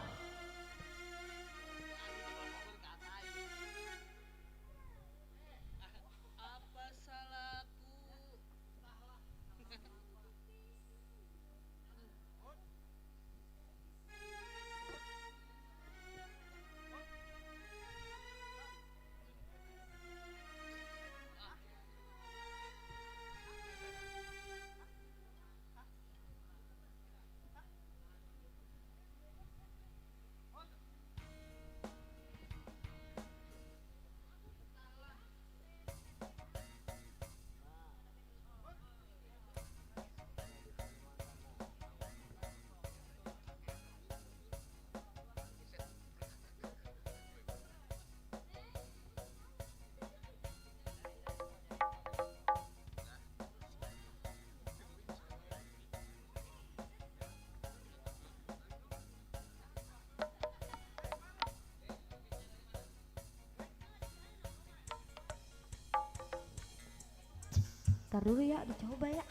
Ntar dulu ya, dicoba ya.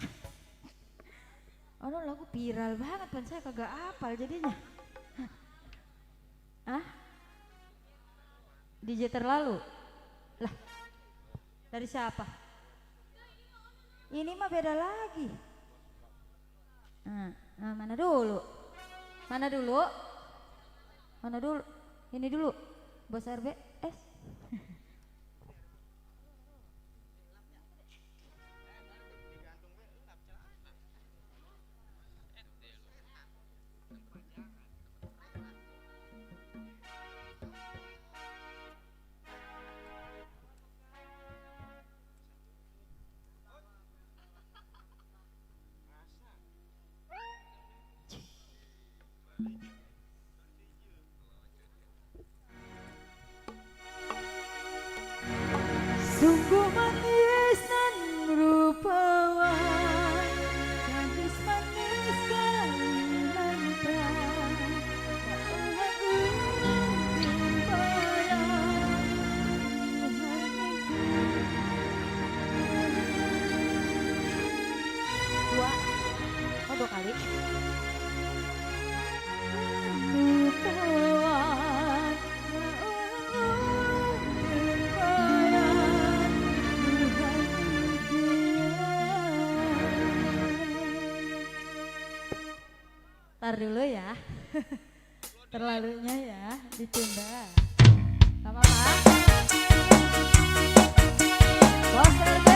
Oh lagu viral banget kan saya kagak apal jadinya. DJ terlalu? Lah, dari siapa? Ini mah beda lagi. Mana dulu? Mana dulu? Mana dulu? Ini dulu, Bos RB. Sungguh manis dan rupawan, gadis manis Kalimantan, tak ingin bayang dua kali. Ntar dulu ya, terlalunya ya, ditunda. Gak apa-apa. Bos RB.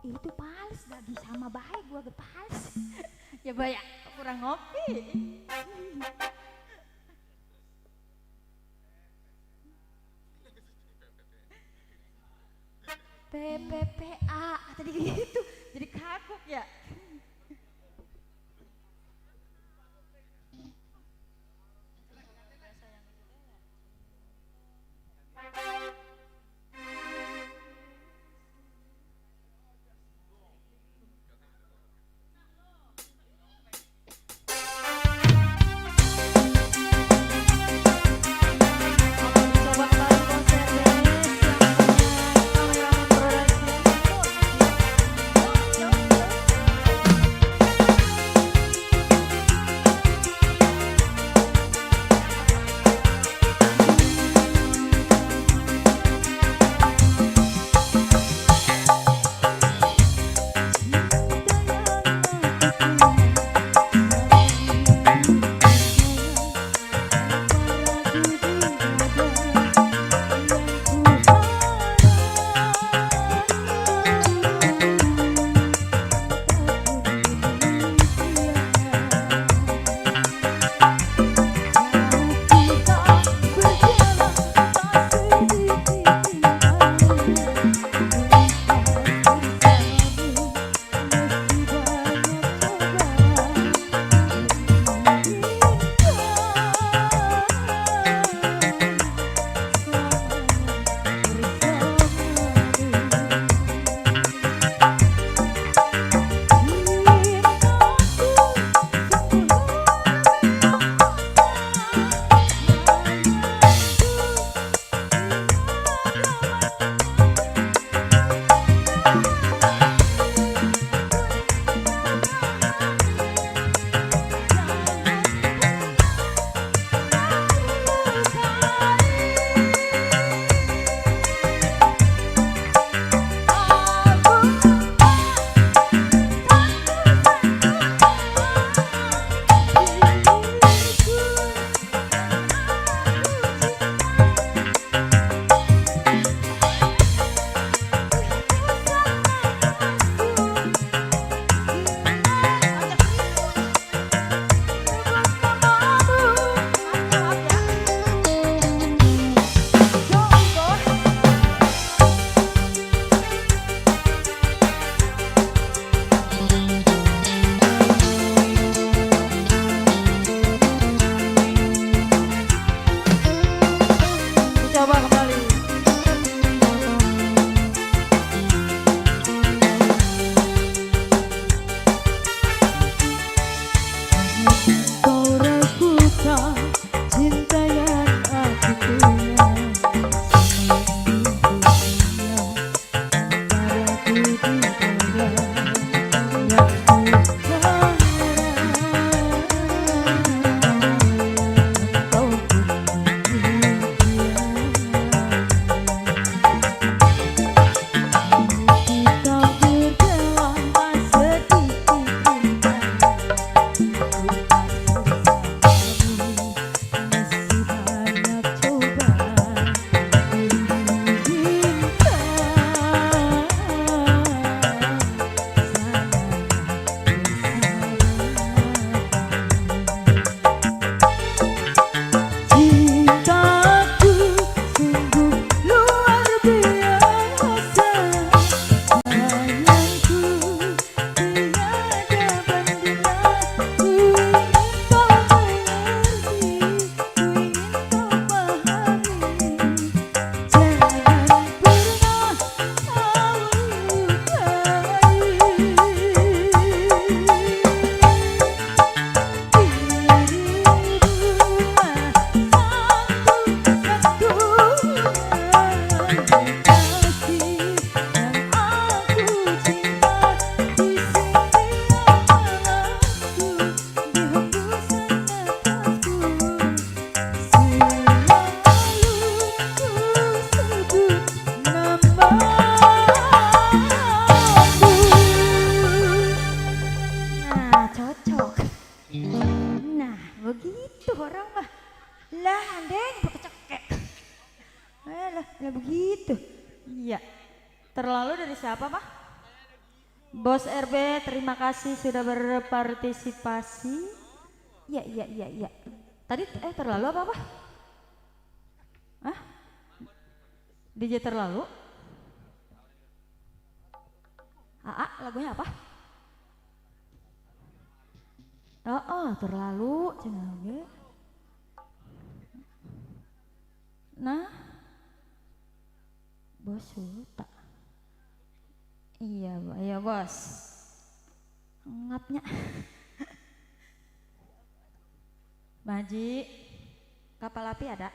Itu pales lagi sama baik gua ke pales. Ya banyak kurang ngopi. PPPA tadi gitu. Jadi kagok ya. Coba kembali konser Dennis yang punya kameramen Lah begitu. Iya. Terlalu dari siapa, Pak? Bos RB, terima kasih sudah berpartisipasi. Iya, iya, iya, iya. Tadi terlalu apa? Hah? DJ terlalu? Lagunya apa? Terlalu cenah ge. Nah. Bos Sulta. Iya bos. Ngapnya. Maji, kapal api ada?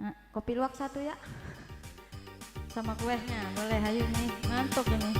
Nah, kopi luwak 1 ya. Sama kuehnya, boleh ayo nih, ngantuk ini.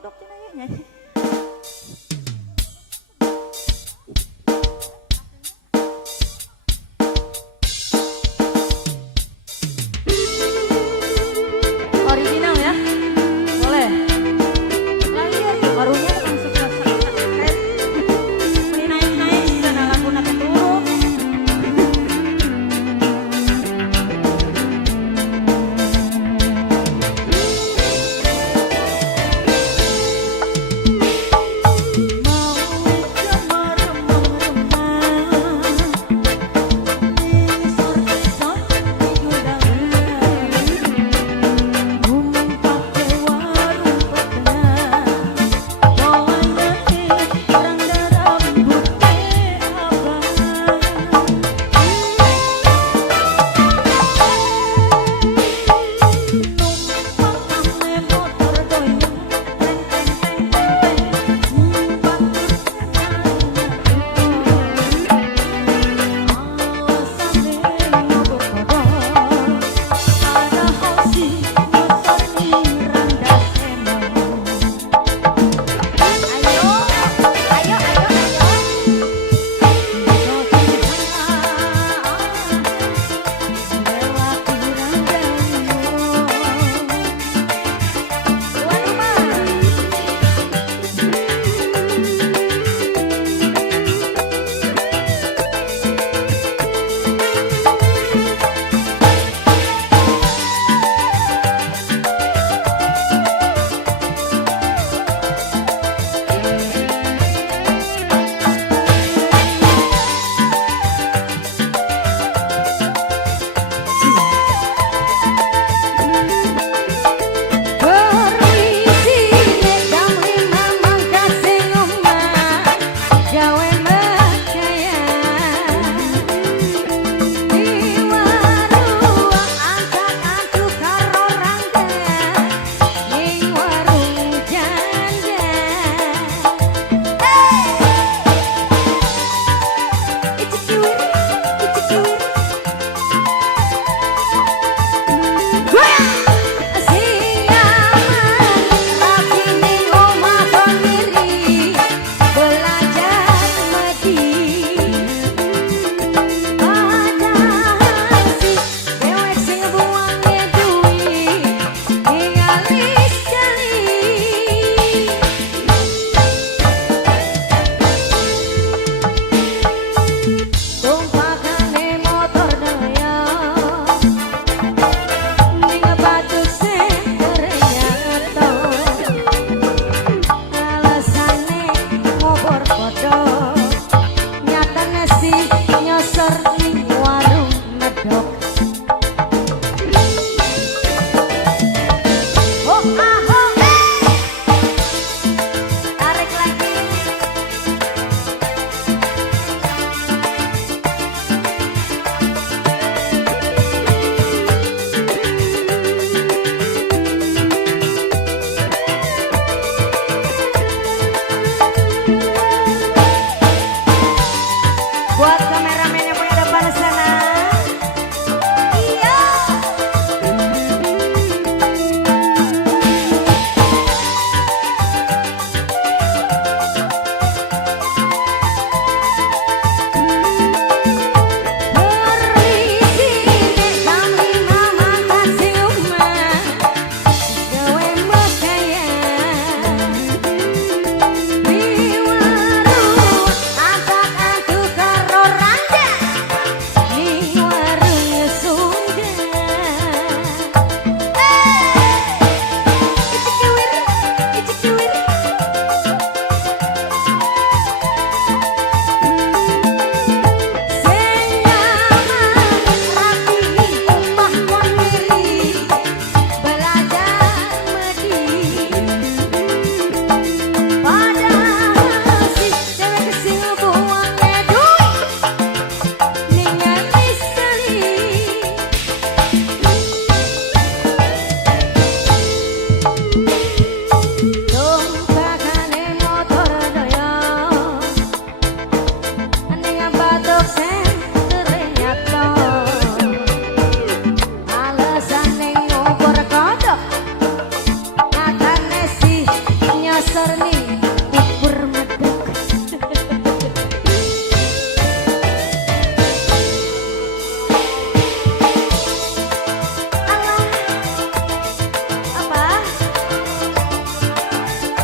kodok cina ya nyanyi. Original ya, boleh. Lahir barunya langsung keren. Ini naik dan lagu nak turun. besar nih bubur medek. Alah, apa?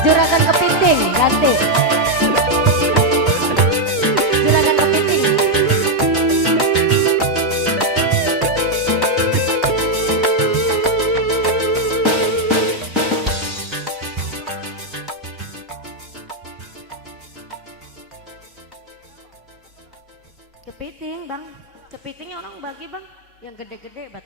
Juragan kepiting ganti. Juragan kepiting. Kepiting bang, kepitingnya orang bagi bang, yang gede-gede bat.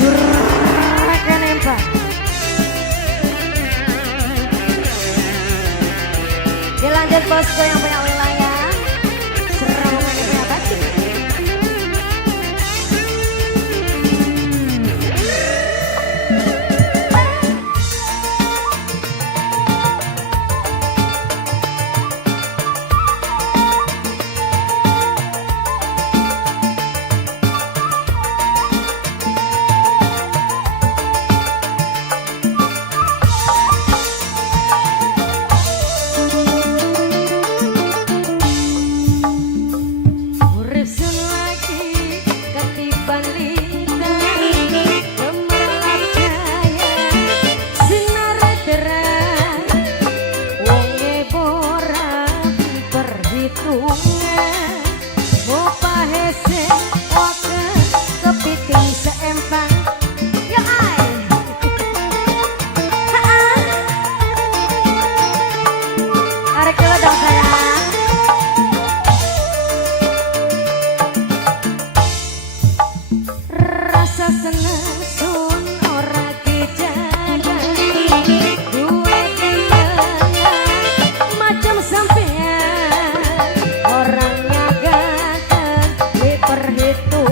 Juragan empang. Dilanjut bosku yang punya wilayah, Seramongan yang punya batik. Urip sun lagi ketiban lintang, gemerlap cahaya sinar terang, wonge borang perhitungan, mopa hese wake kepiting seempang. Yo ai. Arek dulu dong sayang. Rasa seneng sun ora dijaga, duwe kenangan macam sampean, orang nyagakan diperhitung.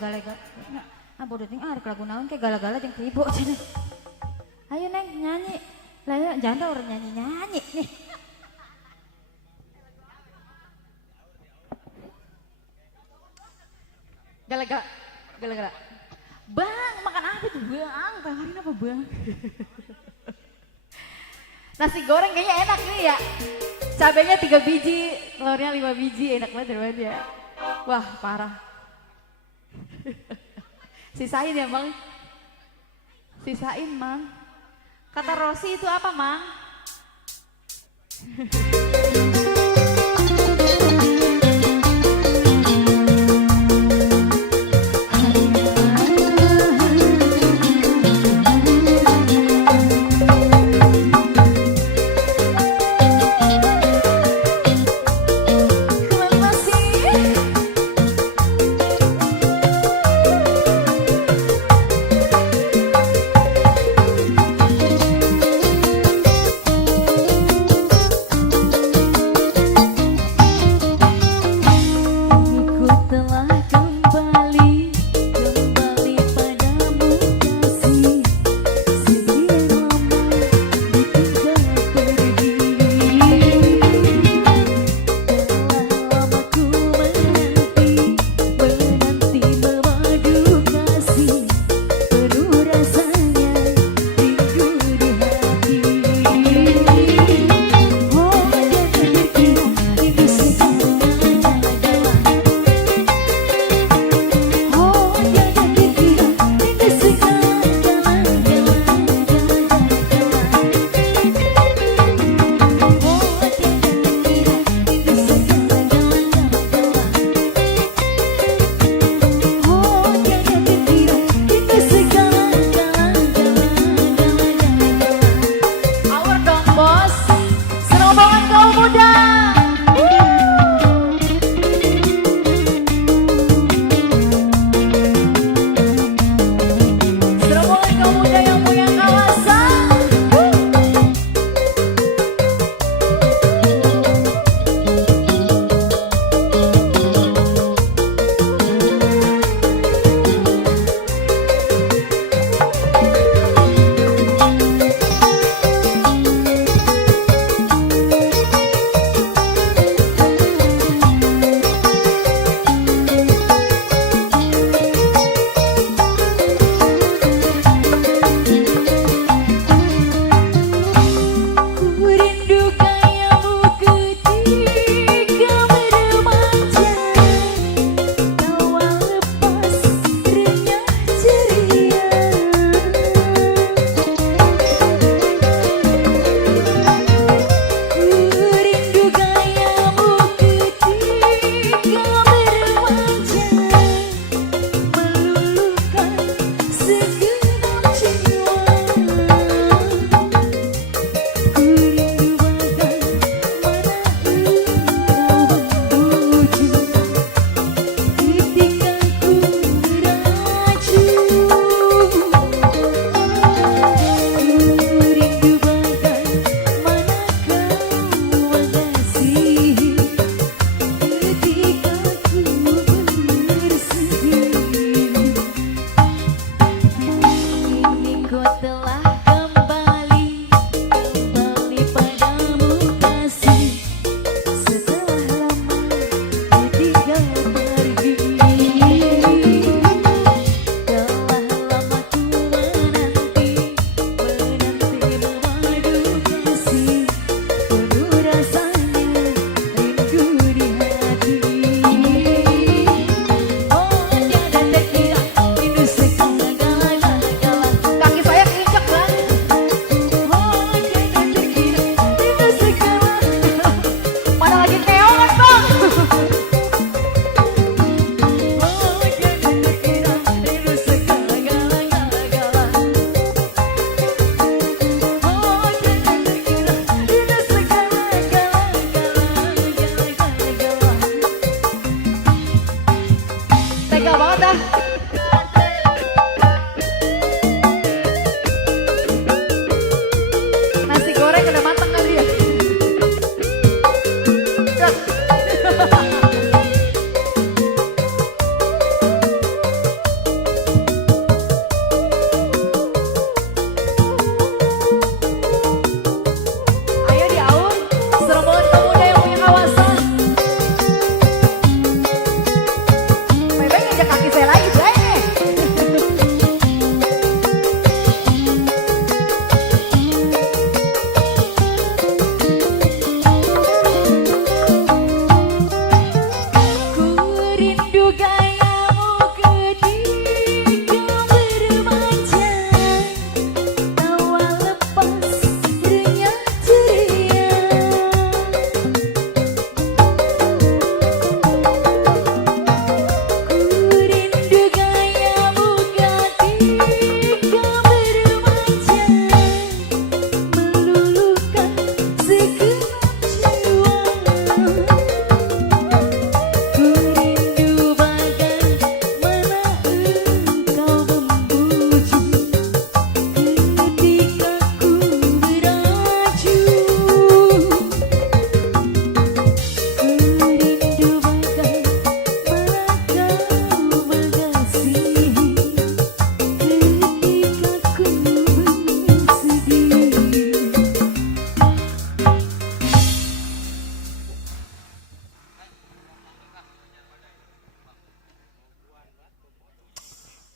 gala-gala. Ah bodoh ting arek lagu naon kayak gala-gala jeung kribo cenah. Ayo Neng nyanyi. Lah janda orang nyanyi-nyanyi nih. Gala-gala. Gala-gala. Bang, makan apa tuh Bang? Tawarin apa Bang? Nasi goreng kayaknya enak nih ya. Cabenya 3 biji, telurnya 5 biji, enak banget ya. Wah, parah. Sisain ya, Bang. Sisain, Mang. Kata Rosi itu apa, Mang?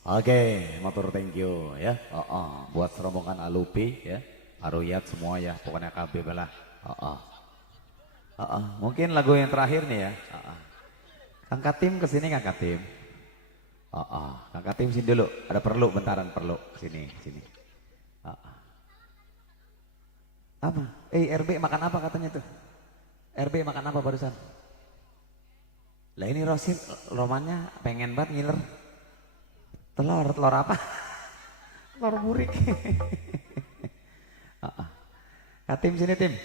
Oke, motor thank you ya. Buat rombongan Alupi ya, Aruyat semua ya, pokoknya KB lah. Mungkin lagu yang terakhir nih ya. Kang Katim kesini Kang Katim. Kang Katim sini dulu. Ada perlu bentaran perlu sini sini. Apa? RB makan apa katanya tuh? RB makan apa barusan? Lah ini Rosin romannya pengen banget ngiler. Telur apa? Telur burik. Katim sini Tim.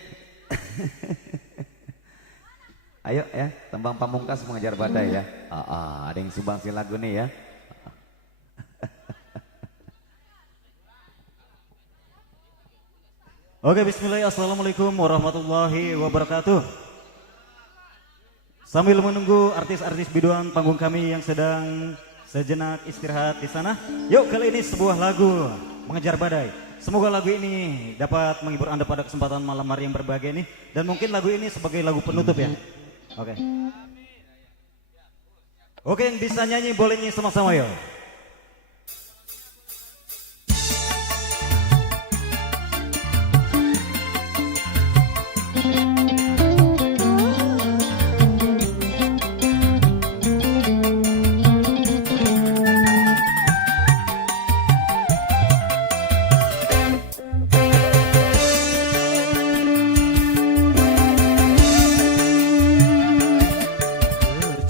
Ayo ya, tembang pamungkas mengejar badai ya. Ada yang sumbangsi lagu nih ya. Oke, bismillah, assalamualaikum warahmatullahi wabarakatuh. Sambil menunggu artis-artis biduan panggung kami yang sedang sejenak istirahat di sana, yuk kali ini sebuah lagu Mengejar Badai. Semoga lagu ini dapat menghibur Anda pada kesempatan malam hari yang berbahagia ini, dan mungkin lagu ini sebagai lagu penutup ya. Oke. Oke, yang bisa nyanyi boleh nyanyi sama-sama yuk.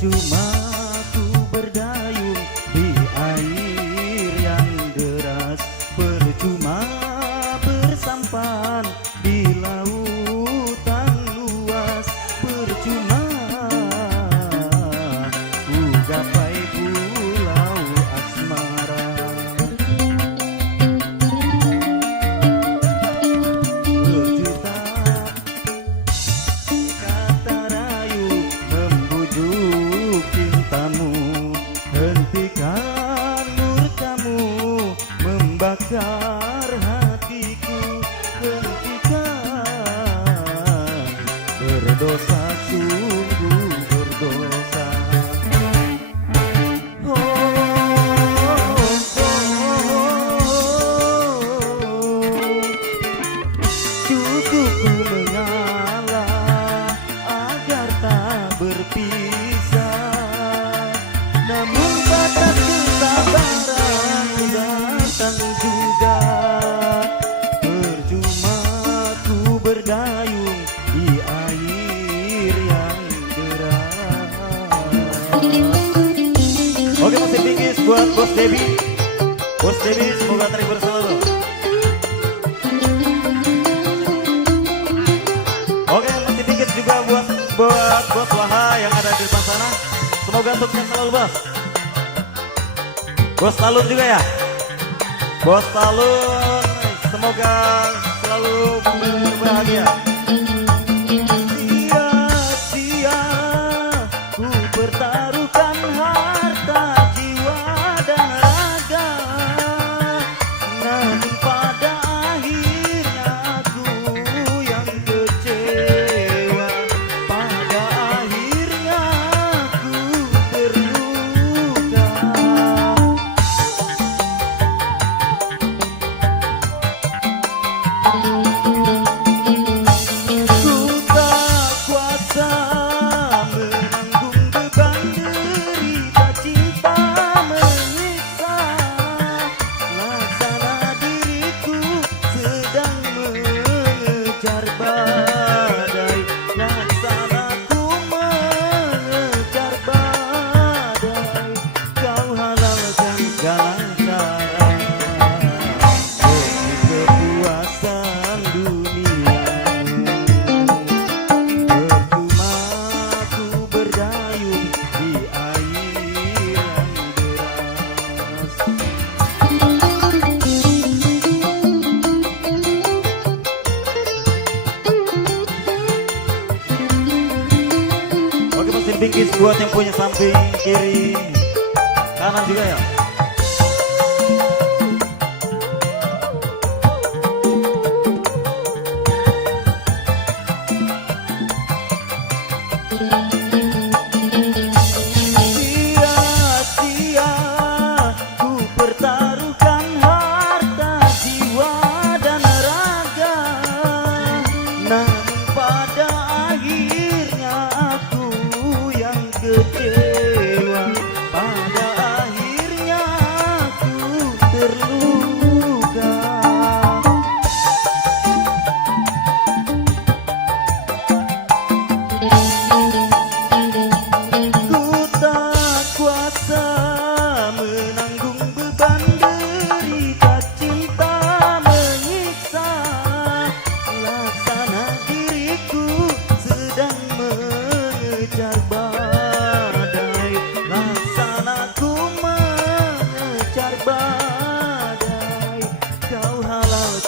Percuma ku berdayung di air yang deras, percuma bersampan di lautan luas, percuma ku gapai pulau asmara. Berjuta kata rayu membujuk cintamu, hentikan murkamu membakar hatiku, hentikan berdosa sungguh berdosa. Oh, cukup ku mengalah agar tak berpisah, namun batas kesabaran datang juga. Percuma ku berdayung di air yang deras. Oke, masih tinggi buat Bos Debi. Bos Debi semoga terhibur selalu. Oke, masih tinggi juga buat Bos Waha yang ada di depan sana. Semoga sukses selalu Bos. Bos Talun juga ya. Bos Talun semoga selalu berbahagia. Sia-sia ku pertaruhkan harta, jiwa dan raga, namun pada akhirnya aku yang kecewa. Pada akhirnya aku terluka. Ku tak kuasa menanggung beban derita cinta menyiksa. Laksana diriku sedang mengejar badai, laksana ku mengejar badai. Kau halalkan segala cara demi kepuasan duniamu. Percuma ku berdayung di air yang deras. Oke, mesin bingkis buat yang punya samping kiri kanan juga ya. Sia-sia ku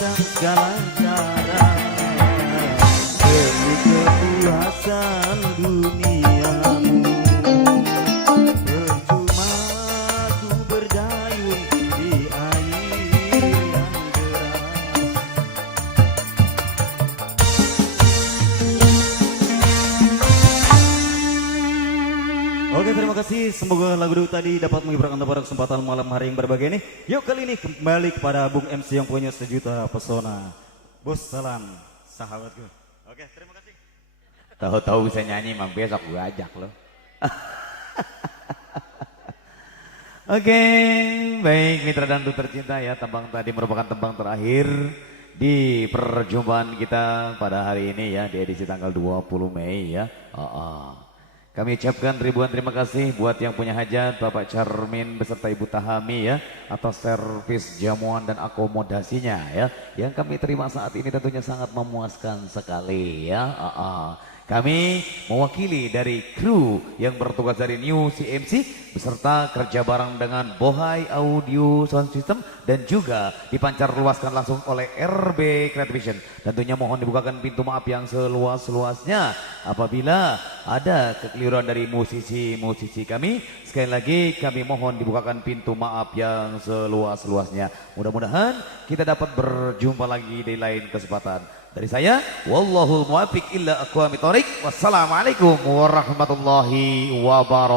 dengan segala cara demi kepuasan duniamu. Percuma ku berdayung di air yang deras. Oke, terima kasih. Semoga lagu dulu tadi dapat menghibur Anda pada kesempatan malam hari yang berbahagia ini. Yuk, kali ini kembali kepada Bung MC yang punya sejuta pesona. Bos salam, sahabatku. Oke, terima kasih. Tahu-tahu bisa nyanyi, Mang besok gue ajak lo. Oke, baik mitra dan dulu tercinta ya, tembang tadi merupakan tembang terakhir di perjumpaan kita pada hari ini ya, di edisi tanggal 20 Mei ya. Kami ucapkan ribuan terima kasih buat yang punya hajat, Bapak Charmin beserta Ibu Tahami ya, atas servis jamuan dan akomodasinya ya, yang kami terima saat ini tentunya sangat memuaskan sekali ya. Kami mewakili dari kru yang bertugas dari New CMC beserta kerja bareng dengan Bohai Audio Sound System dan juga dipancar luaskan langsung oleh RB Creative Vision. Tentunya mohon dibukakan pintu maaf yang seluas-luasnya apabila ada kekeliruan dari musisi-musisi kami. Sekali lagi kami mohon dibukakan pintu maaf yang seluas-luasnya. Mudah-mudahan kita dapat berjumpa lagi di lain kesempatan. Dari saya, wallahul muwaffiq illa aqwamit thoriq. Wassalamualaikum warahmatullahi wabarakatuh.